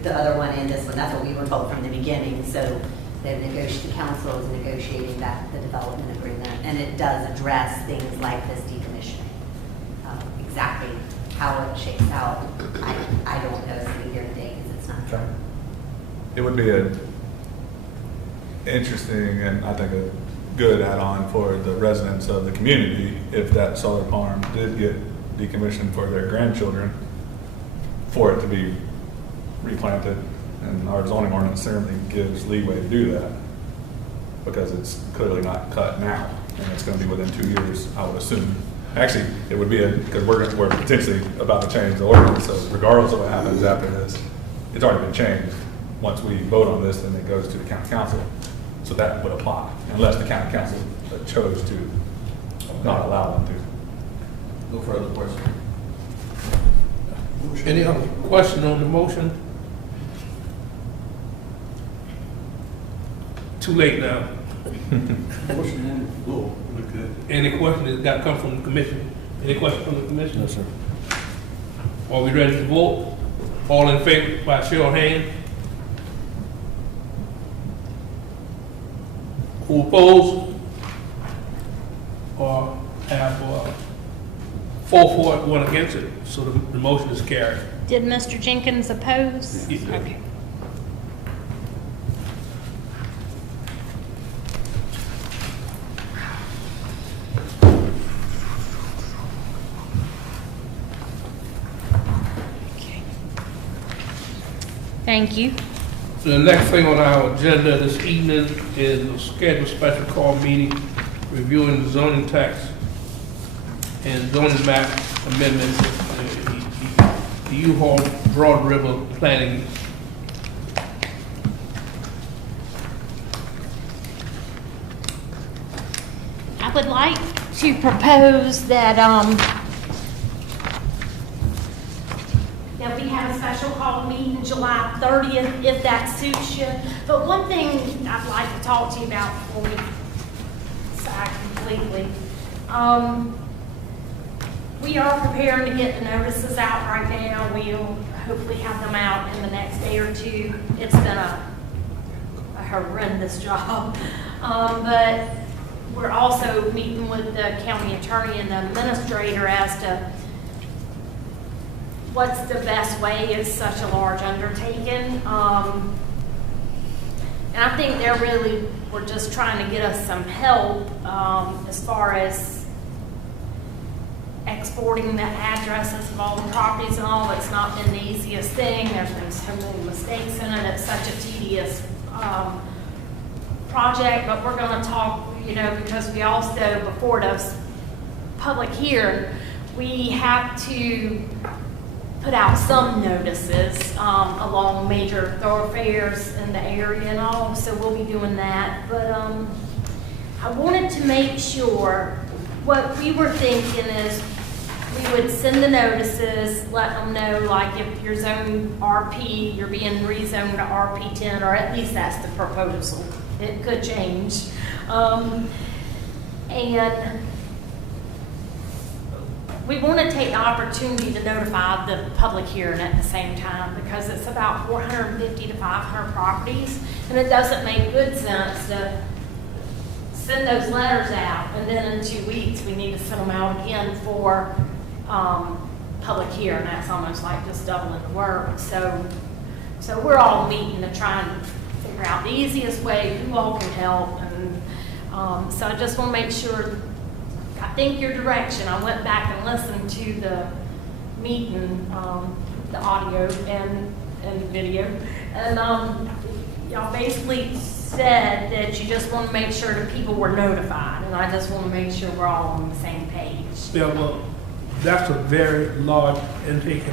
The other one and this one, that's what we were told from the beginning. So the council is negotiating the development agreement, and it does address things like this decommissioning. Exactly how it shakes out, I don't know sitting here today because it's not true. It would be a interesting and I think a good add-on for the residents of the community if that solar farm did get decommissioned for their grandchildren, for it to be replanted. And our zoning ordinance certainly gives leeway to do that, because it's clearly not cut now, and it's going to be within 2 years, I would assume. Actually, it would be because we're potentially about to change the ordinance, so regardless of what happens after this, it's already been changed. Once we vote on this, then it goes to the county council. So that would apply, unless the county council chose to not allow them to. No further questions? Any other question on the motion? Too late now. Motion on the floor. Okay. Any questions that got to come from the commission? Any questions from the commission? No, sir. Are we ready to vote? All in favor by show of hand? Who oppose? Or have 4 for it, 1 against it? So the motion is carried. Did Mr. Jenkins oppose? Yes. Okay. Thank you. The next thing on our agenda this evening is a scheduled special call meeting reviewing the zoning tax and zoning map amendments, the U-Haul Broad River planning. I would like to propose that, that we have a special call meeting July 30th, if that suits you. But one thing I'd like to talk to you about before we decide completely. We are preparing to get the notices out right now. We'll hopefully have them out in the next day or two. It's been a horrendous job. But we're also meeting with the county attorney and the administrator as to what's the best way. It's such a large undertaking. And I think they're really, we're just trying to get us some help as far as exporting the addresses of all the properties and all. It's not been the easiest thing. There's been so many mistakes in it. It's such a tedious project, but we're going to talk, because we also, before this public hearing, we have to put out some notices along major thoroughfares in the area and all, so we'll be doing that. But I wanted to make sure, what we were thinking is we would send the notices, let them know, like if you're zone RP, you're being rezoned to RP10, or at least that's the proposal. It could change. And we want to take the opportunity to notify the public hearing at the same time, because it's about 450 to 500 properties, and it doesn't make good sense to send those letters out, and then in 2 weeks we need to send them out again for public hearing, that's almost like just doubling the work. So we're all meeting to try and figure out the easiest way, who all can help. And so I just want to make sure, I think your direction, I went back and listened to the meeting, the audio and the video. And y'all basically said that you just want to make sure that people were notified. And I just want to make sure we're all on the same page. Yeah, well, that's a very large intake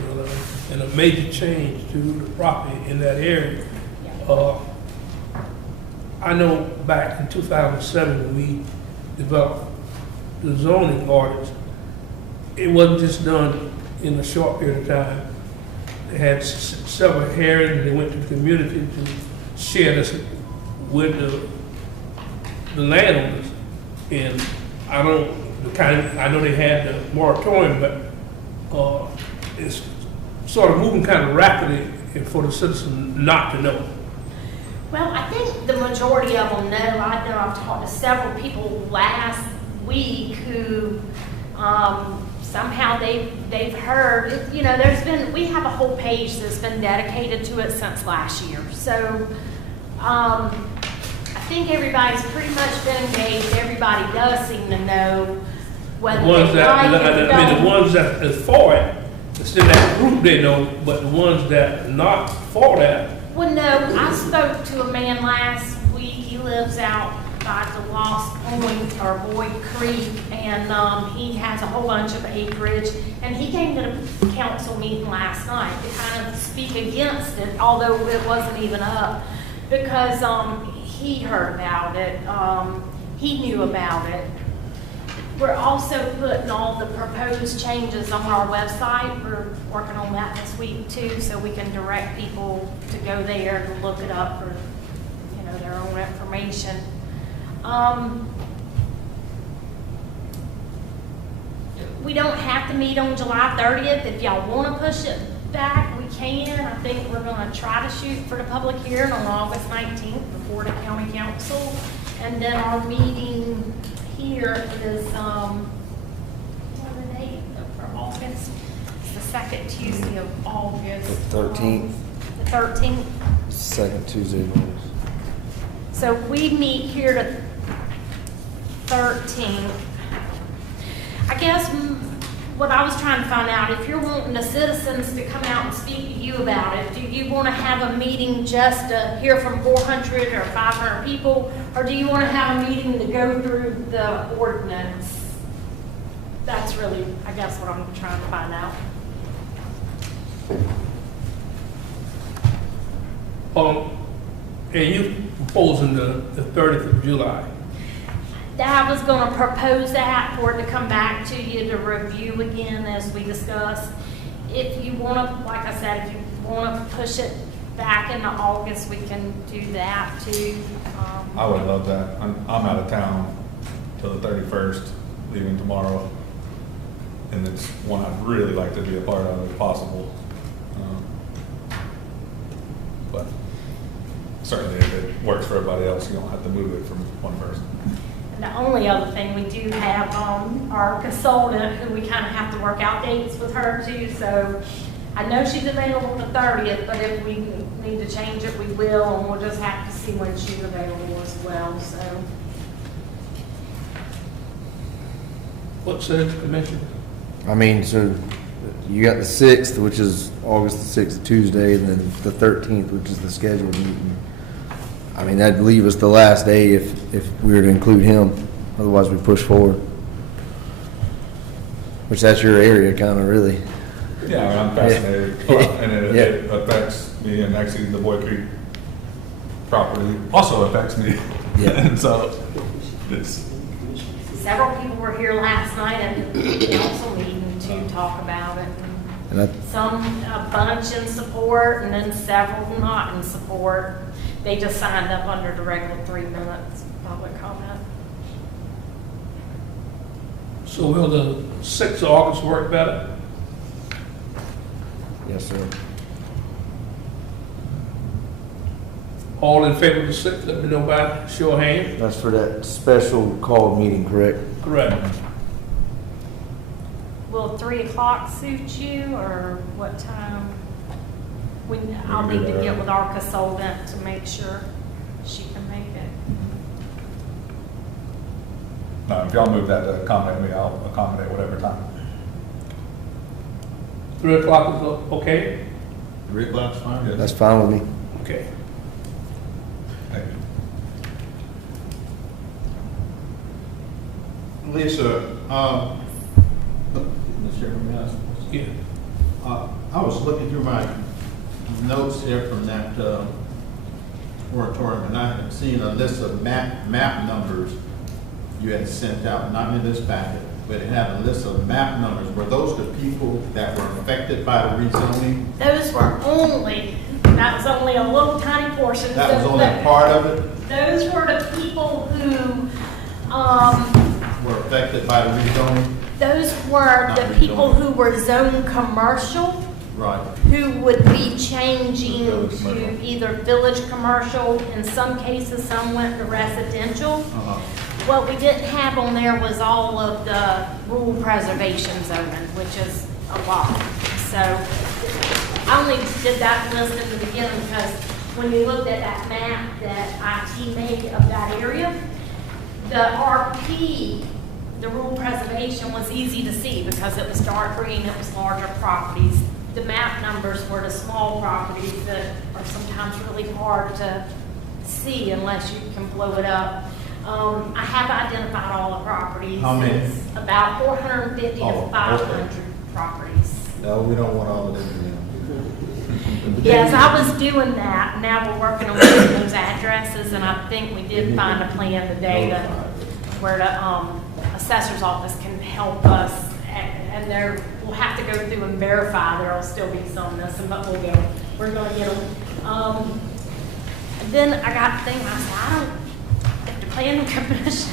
and a major change to the property in that area. I know back in 2007 when we developed the zoning ordinance, it wasn't just done in a short period of time. They had several hearings, they went to the community to share this with the landowners. And I know they had the moratorium, but it's sort of moving kind of rapidly for the citizen not to know. Well, I think the majority of them know. I know I've talked to several people last week who somehow they've heard. You know, we have a whole page that's been dedicated to it since last year. So I think everybody's pretty much been engaged. Everybody does seem to know whether The ones they like it or the don't. ones that is for it, it's in that group they know, but the ones that are not for that, Well, no, I spoke to a man last week. He lives out by the Lost Point or Boyd Creek, and he has a whole bunch of acreage. And he came to the council meeting last night to kind of speak against it, although it wasn't even up, because he heard about it. He knew about it. We're also putting all the proposed changes on our website. We're working on that this week too, so we can direct people to go there and look it up for, you know, their own information. We don't have to meet on July 30th. If y'all want to push it back, we can. I think we're going to try to shoot for the public hearing on August 19th before the county council. And then our meeting here is, what are the date for August? It's the second Tuesday of August. The 13th. The 13th. Second Tuesday of August. So we meet here the 13th. I guess what I was trying to find out, if you're wanting the citizens to come out and speak to you about it, do you want to have a meeting just to hear from 400 or 500 people, or do you want to have a meeting to go through the ordinance? That's really, I guess, what I'm trying to find out. and you proposing the 30th of July. I was going to propose that for it to come back to you to review again as we discussed. If you want to, like I said, if you want to push it back into August, we can do that too. I would love that. I'm out of town till the 31st, leaving tomorrow. And it's one I'd really like to be a part of if possible. But certainly if it works for everybody else, you don't have to move it from one person. And the only other thing, we do have our consultant who we kind of have to work out dates with her too. So I know she's available the 30th, but if we need to change it, we will, and we'll just have to see when she's available as well, so. What says the commission? I mean, so you got the 6th, which is August the 6th, Tuesday, and then the 13th, which is the scheduled meeting. I mean, that'd leave us the last day if we were to include him. Otherwise, we push forward. Which that's your area, kind of, really. Yeah, I mean, I'm fascinated. And it affects me, and actually the Boyd Creek property also affects me. Yeah. And so it's. Several people were here last night at the council meeting to talk about it. And A bunch in support, and then several not in support. They just signed up under the regular 3 minutes public comment. So will the 6th of August work better? yes, sir. All in favor of the 6th, let me know by show of hands. That's for that special called meeting, correct? Correct. will 3 o'clock suit you, or what time? I'll need to get with our consultant to make sure she can make it. No, if y'all move that to accommodate me, I'll accommodate whatever time. 3 o'clock is okay? 3 o'clock's fine? Yes. That's fine with me. Okay. Thank you. Lisa, Ms. Chairman, may I ask a question? Yeah. I was looking through my notes here from that moratorium, and I had seen a list of map numbers you had sent out, not in this packet, but it had a list of map numbers. Were those the people that were affected by the rezoning? Those were only, that was only a little tiny portion. That was only a part of it? Those were the people who, Were affected by the rezoning? those were Not the people rezoned. who were zone commercial, Right. who would be changing Village commercial. to either village commercial, in some cases, some went to residential. Uh-huh. What we didn't have on there was all of the rural preservation zoning, which is a lot. So I only did that list in the beginning because when you looked at that map that IT made of that area, the RP, the rural preservation, was easy to see because it was dark green, it was larger properties. The map numbers were the small properties that are sometimes really hard to see unless you can blow it up. I have identified all the properties. How many? It's about 450 Oh, to okay. 500 properties. No, we don't want all of them. Yes, I was doing that. Now we're working on getting those addresses, and I think we did find a plan today that where the assessor's office can help us, and there, we'll have to go through and verify. There'll still be some missing, but we're gonna get them. And then I got thinking, I said, if the planning commission,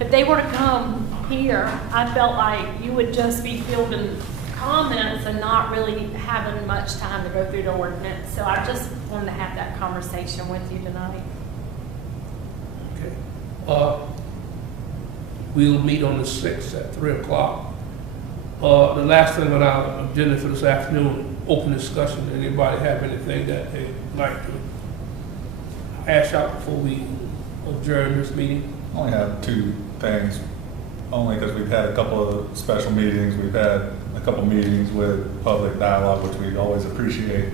if they were to come here, I felt like you would just be fielding comments and not really having much time to go through the ordinance. So I just wanted to have that conversation with you tonight. Okay. We'll meet on the 6th at 3 o'clock. The last thing on our agenda for this afternoon, open discussion. Anybody have anything that they'd like to hash out before we adjourn this meeting? I only have 2 things, only because we've had a couple of special meetings. We've had a couple meetings with public dialogue, which we always appreciate,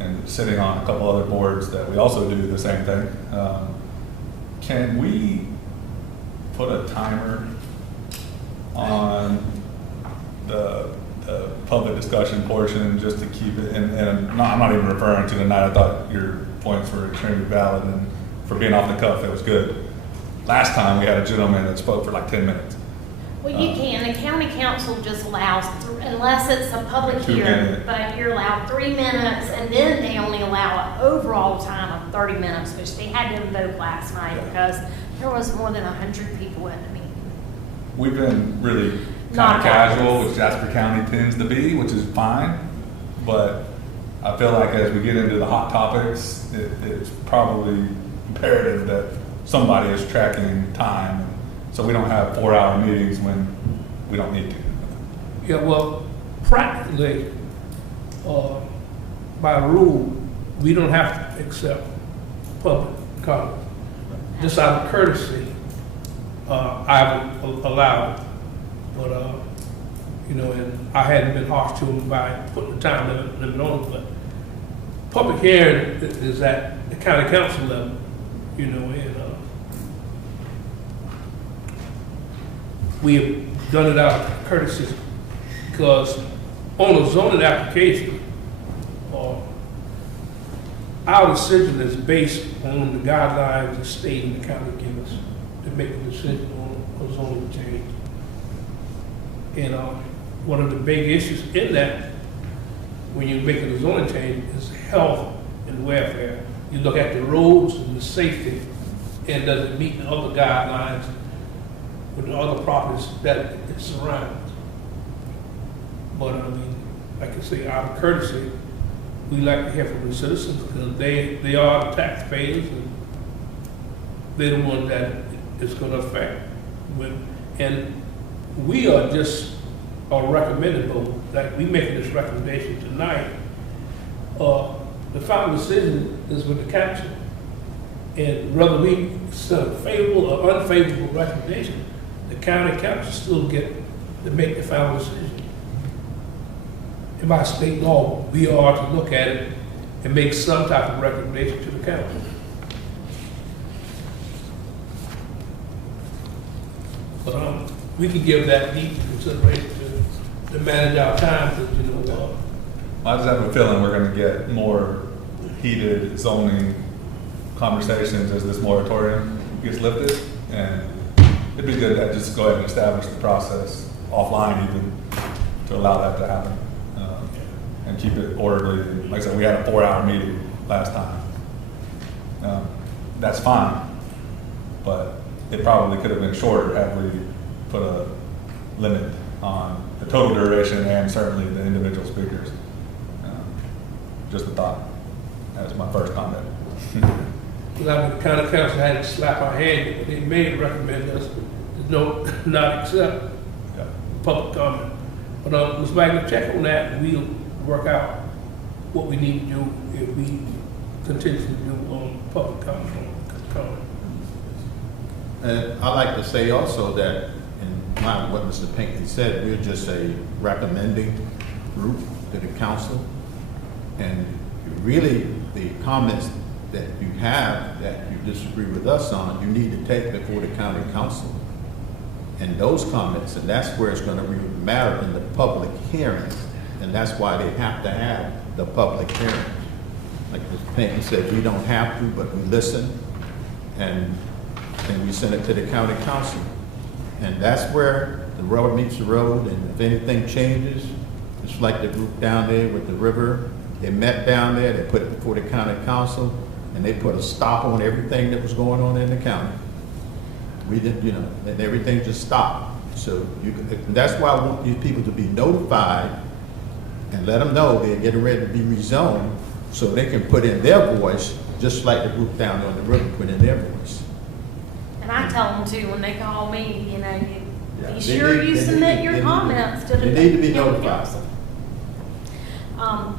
and sitting on a couple other boards that we also do the same thing. Can we put a timer on the public discussion portion just to keep it, and I'm not even referring to tonight. I thought your points were extremely valid, and for being off the cuff, that was good. Last time we had a gentleman that spoke for like 10 minutes. Well, you can. The county council just allows, unless it's a public 2 hearing, minutes. but you're allowed 3 minutes, and then they only allow an overall time of 30 minutes, which they had to invoke last night because there was more than 100 people at the meeting. We've been really kind Not of casual, always. which Jasper County tends to be, which is fine. But I feel like as we get into the hot topics, it's probably imperative that somebody is tracking time, so we don't have 4-hour meetings when we don't need to. Yeah, well, practically, by rule, we don't have to accept public comment. Just out of courtesy, I would allow it. But, you know, and I hadn't been harsh to them by putting the time limit on it, but public hearing is at the county council level, you know, and we have done it out of courtesy because on a zoning application, our decision is based on the guidelines the state and the county give us to make a decision on a zoning change. And one of the big issues in that, when you're making a zoning change, is health and welfare. You look at the roads and the safety, and does it meet the other guidelines with the other properties that it surrounds. But I mean, like I say, out of courtesy, we like to hear from the citizens because they are the taxpayers and they're the ones that it's going to affect. And we are just or recommended, but like we making this recommendation tonight, the final decision is with the council. And whether we send a favorable or unfavorable recommendation, the county council still get to make the final decision. And by state law, we are to look at it and make some type of recommendation to the council. But we can give that deep consideration to manage our time, because, you know, I just have a feeling we're gonna get more heated zoning conversations as this moratorium gets lifted, and it'd be good to just go ahead and establish the process offline even to allow that to happen, and keep it orderly. Like I said, we had a 4-hour meeting last time. That's fine, but it probably could have been shorter had we put a limit on the total duration and certainly the individual speakers. Just a thought. That was my first comment. the county council had to slap our hand, but they may recommend us to not accept public comment. But Ms. Wagner, check on that, and we'll work out what we need to do if we continue to do public comment. And I'd like to say also that, in line with what Mr. Pinckney said, we're just a recommending group to the council. And really, the comments that you have that you disagree with us on, you need to take before the county council. And those comments, and that's where it's going to really matter in the public hearings. And that's why they have to have the public hearings. Like Mr. Pinckney said, we don't have to, but we listen, and we send it to the county council. And that's where the rubber meets the road, and if anything changes, it's like the group down there with the river. They met down there, they put it before the county council, and they put a stop on everything that was going on in the county. We didn't, you know, and everything just stopped. So that's why I want these people to be notified and let them know they're getting ready to be rezoned, so they can put in their voice, just like the group down there on the river put in their voice. And I tell them too, when they call me, you know, Yeah, be sure you submit your comments to the They need to be county notified. council.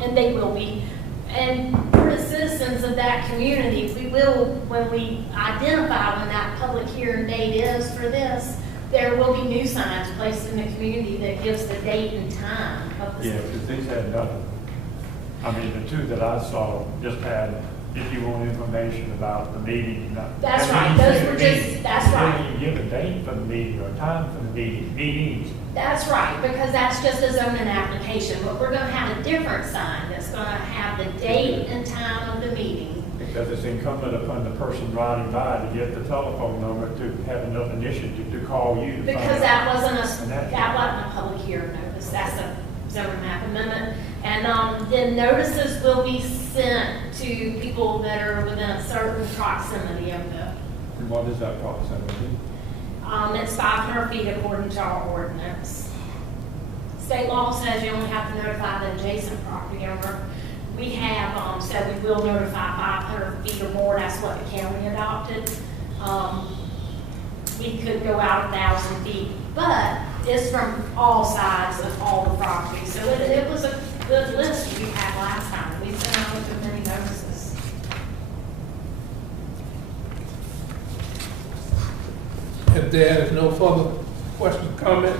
And they will be. And for the citizens of that community, we will, when we identify when that public hearing date is for this, there will be new signs placed in the community that gives the date and time of the. Yeah, because these had nothing. I mean, the two that I saw just had, if you want information about the meeting. That's and right, then you those say were meeting. just, that's right. Then you give a date for the meeting or a time for the meetings. That's right, because that's just a zoning application, but we're gonna have a different sign that's gonna have the date and time of the meeting. Because it's incumbent upon the person riding by to get the telephone number to have enough initiative to call you. to find Because out. that wasn't And that's- that wasn't a public hearing notice, that's a zoning map amendment. And then notices will be sent to people that are within a certain proximity of the, And what is that proximity? it's 500 feet according to our ordinance. State law says you only have to notify the adjacent property owner. We have said we will notify 500 feet or more, that's what the county adopted. We could go out 1,000 feet, but it's from all sides of all the properties. So it was a good list we had last time. We sent out with many notices. if there is no further questions, comments,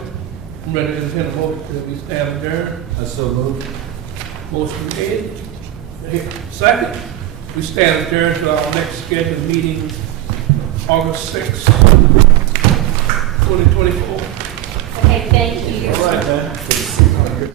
I'm ready to entertain a motion that we stand adjourned. I so moved. Motion made. Second, we stand adjourned to our next scheduled meeting, August 6th, 2024. Okay, thank you. All right, man.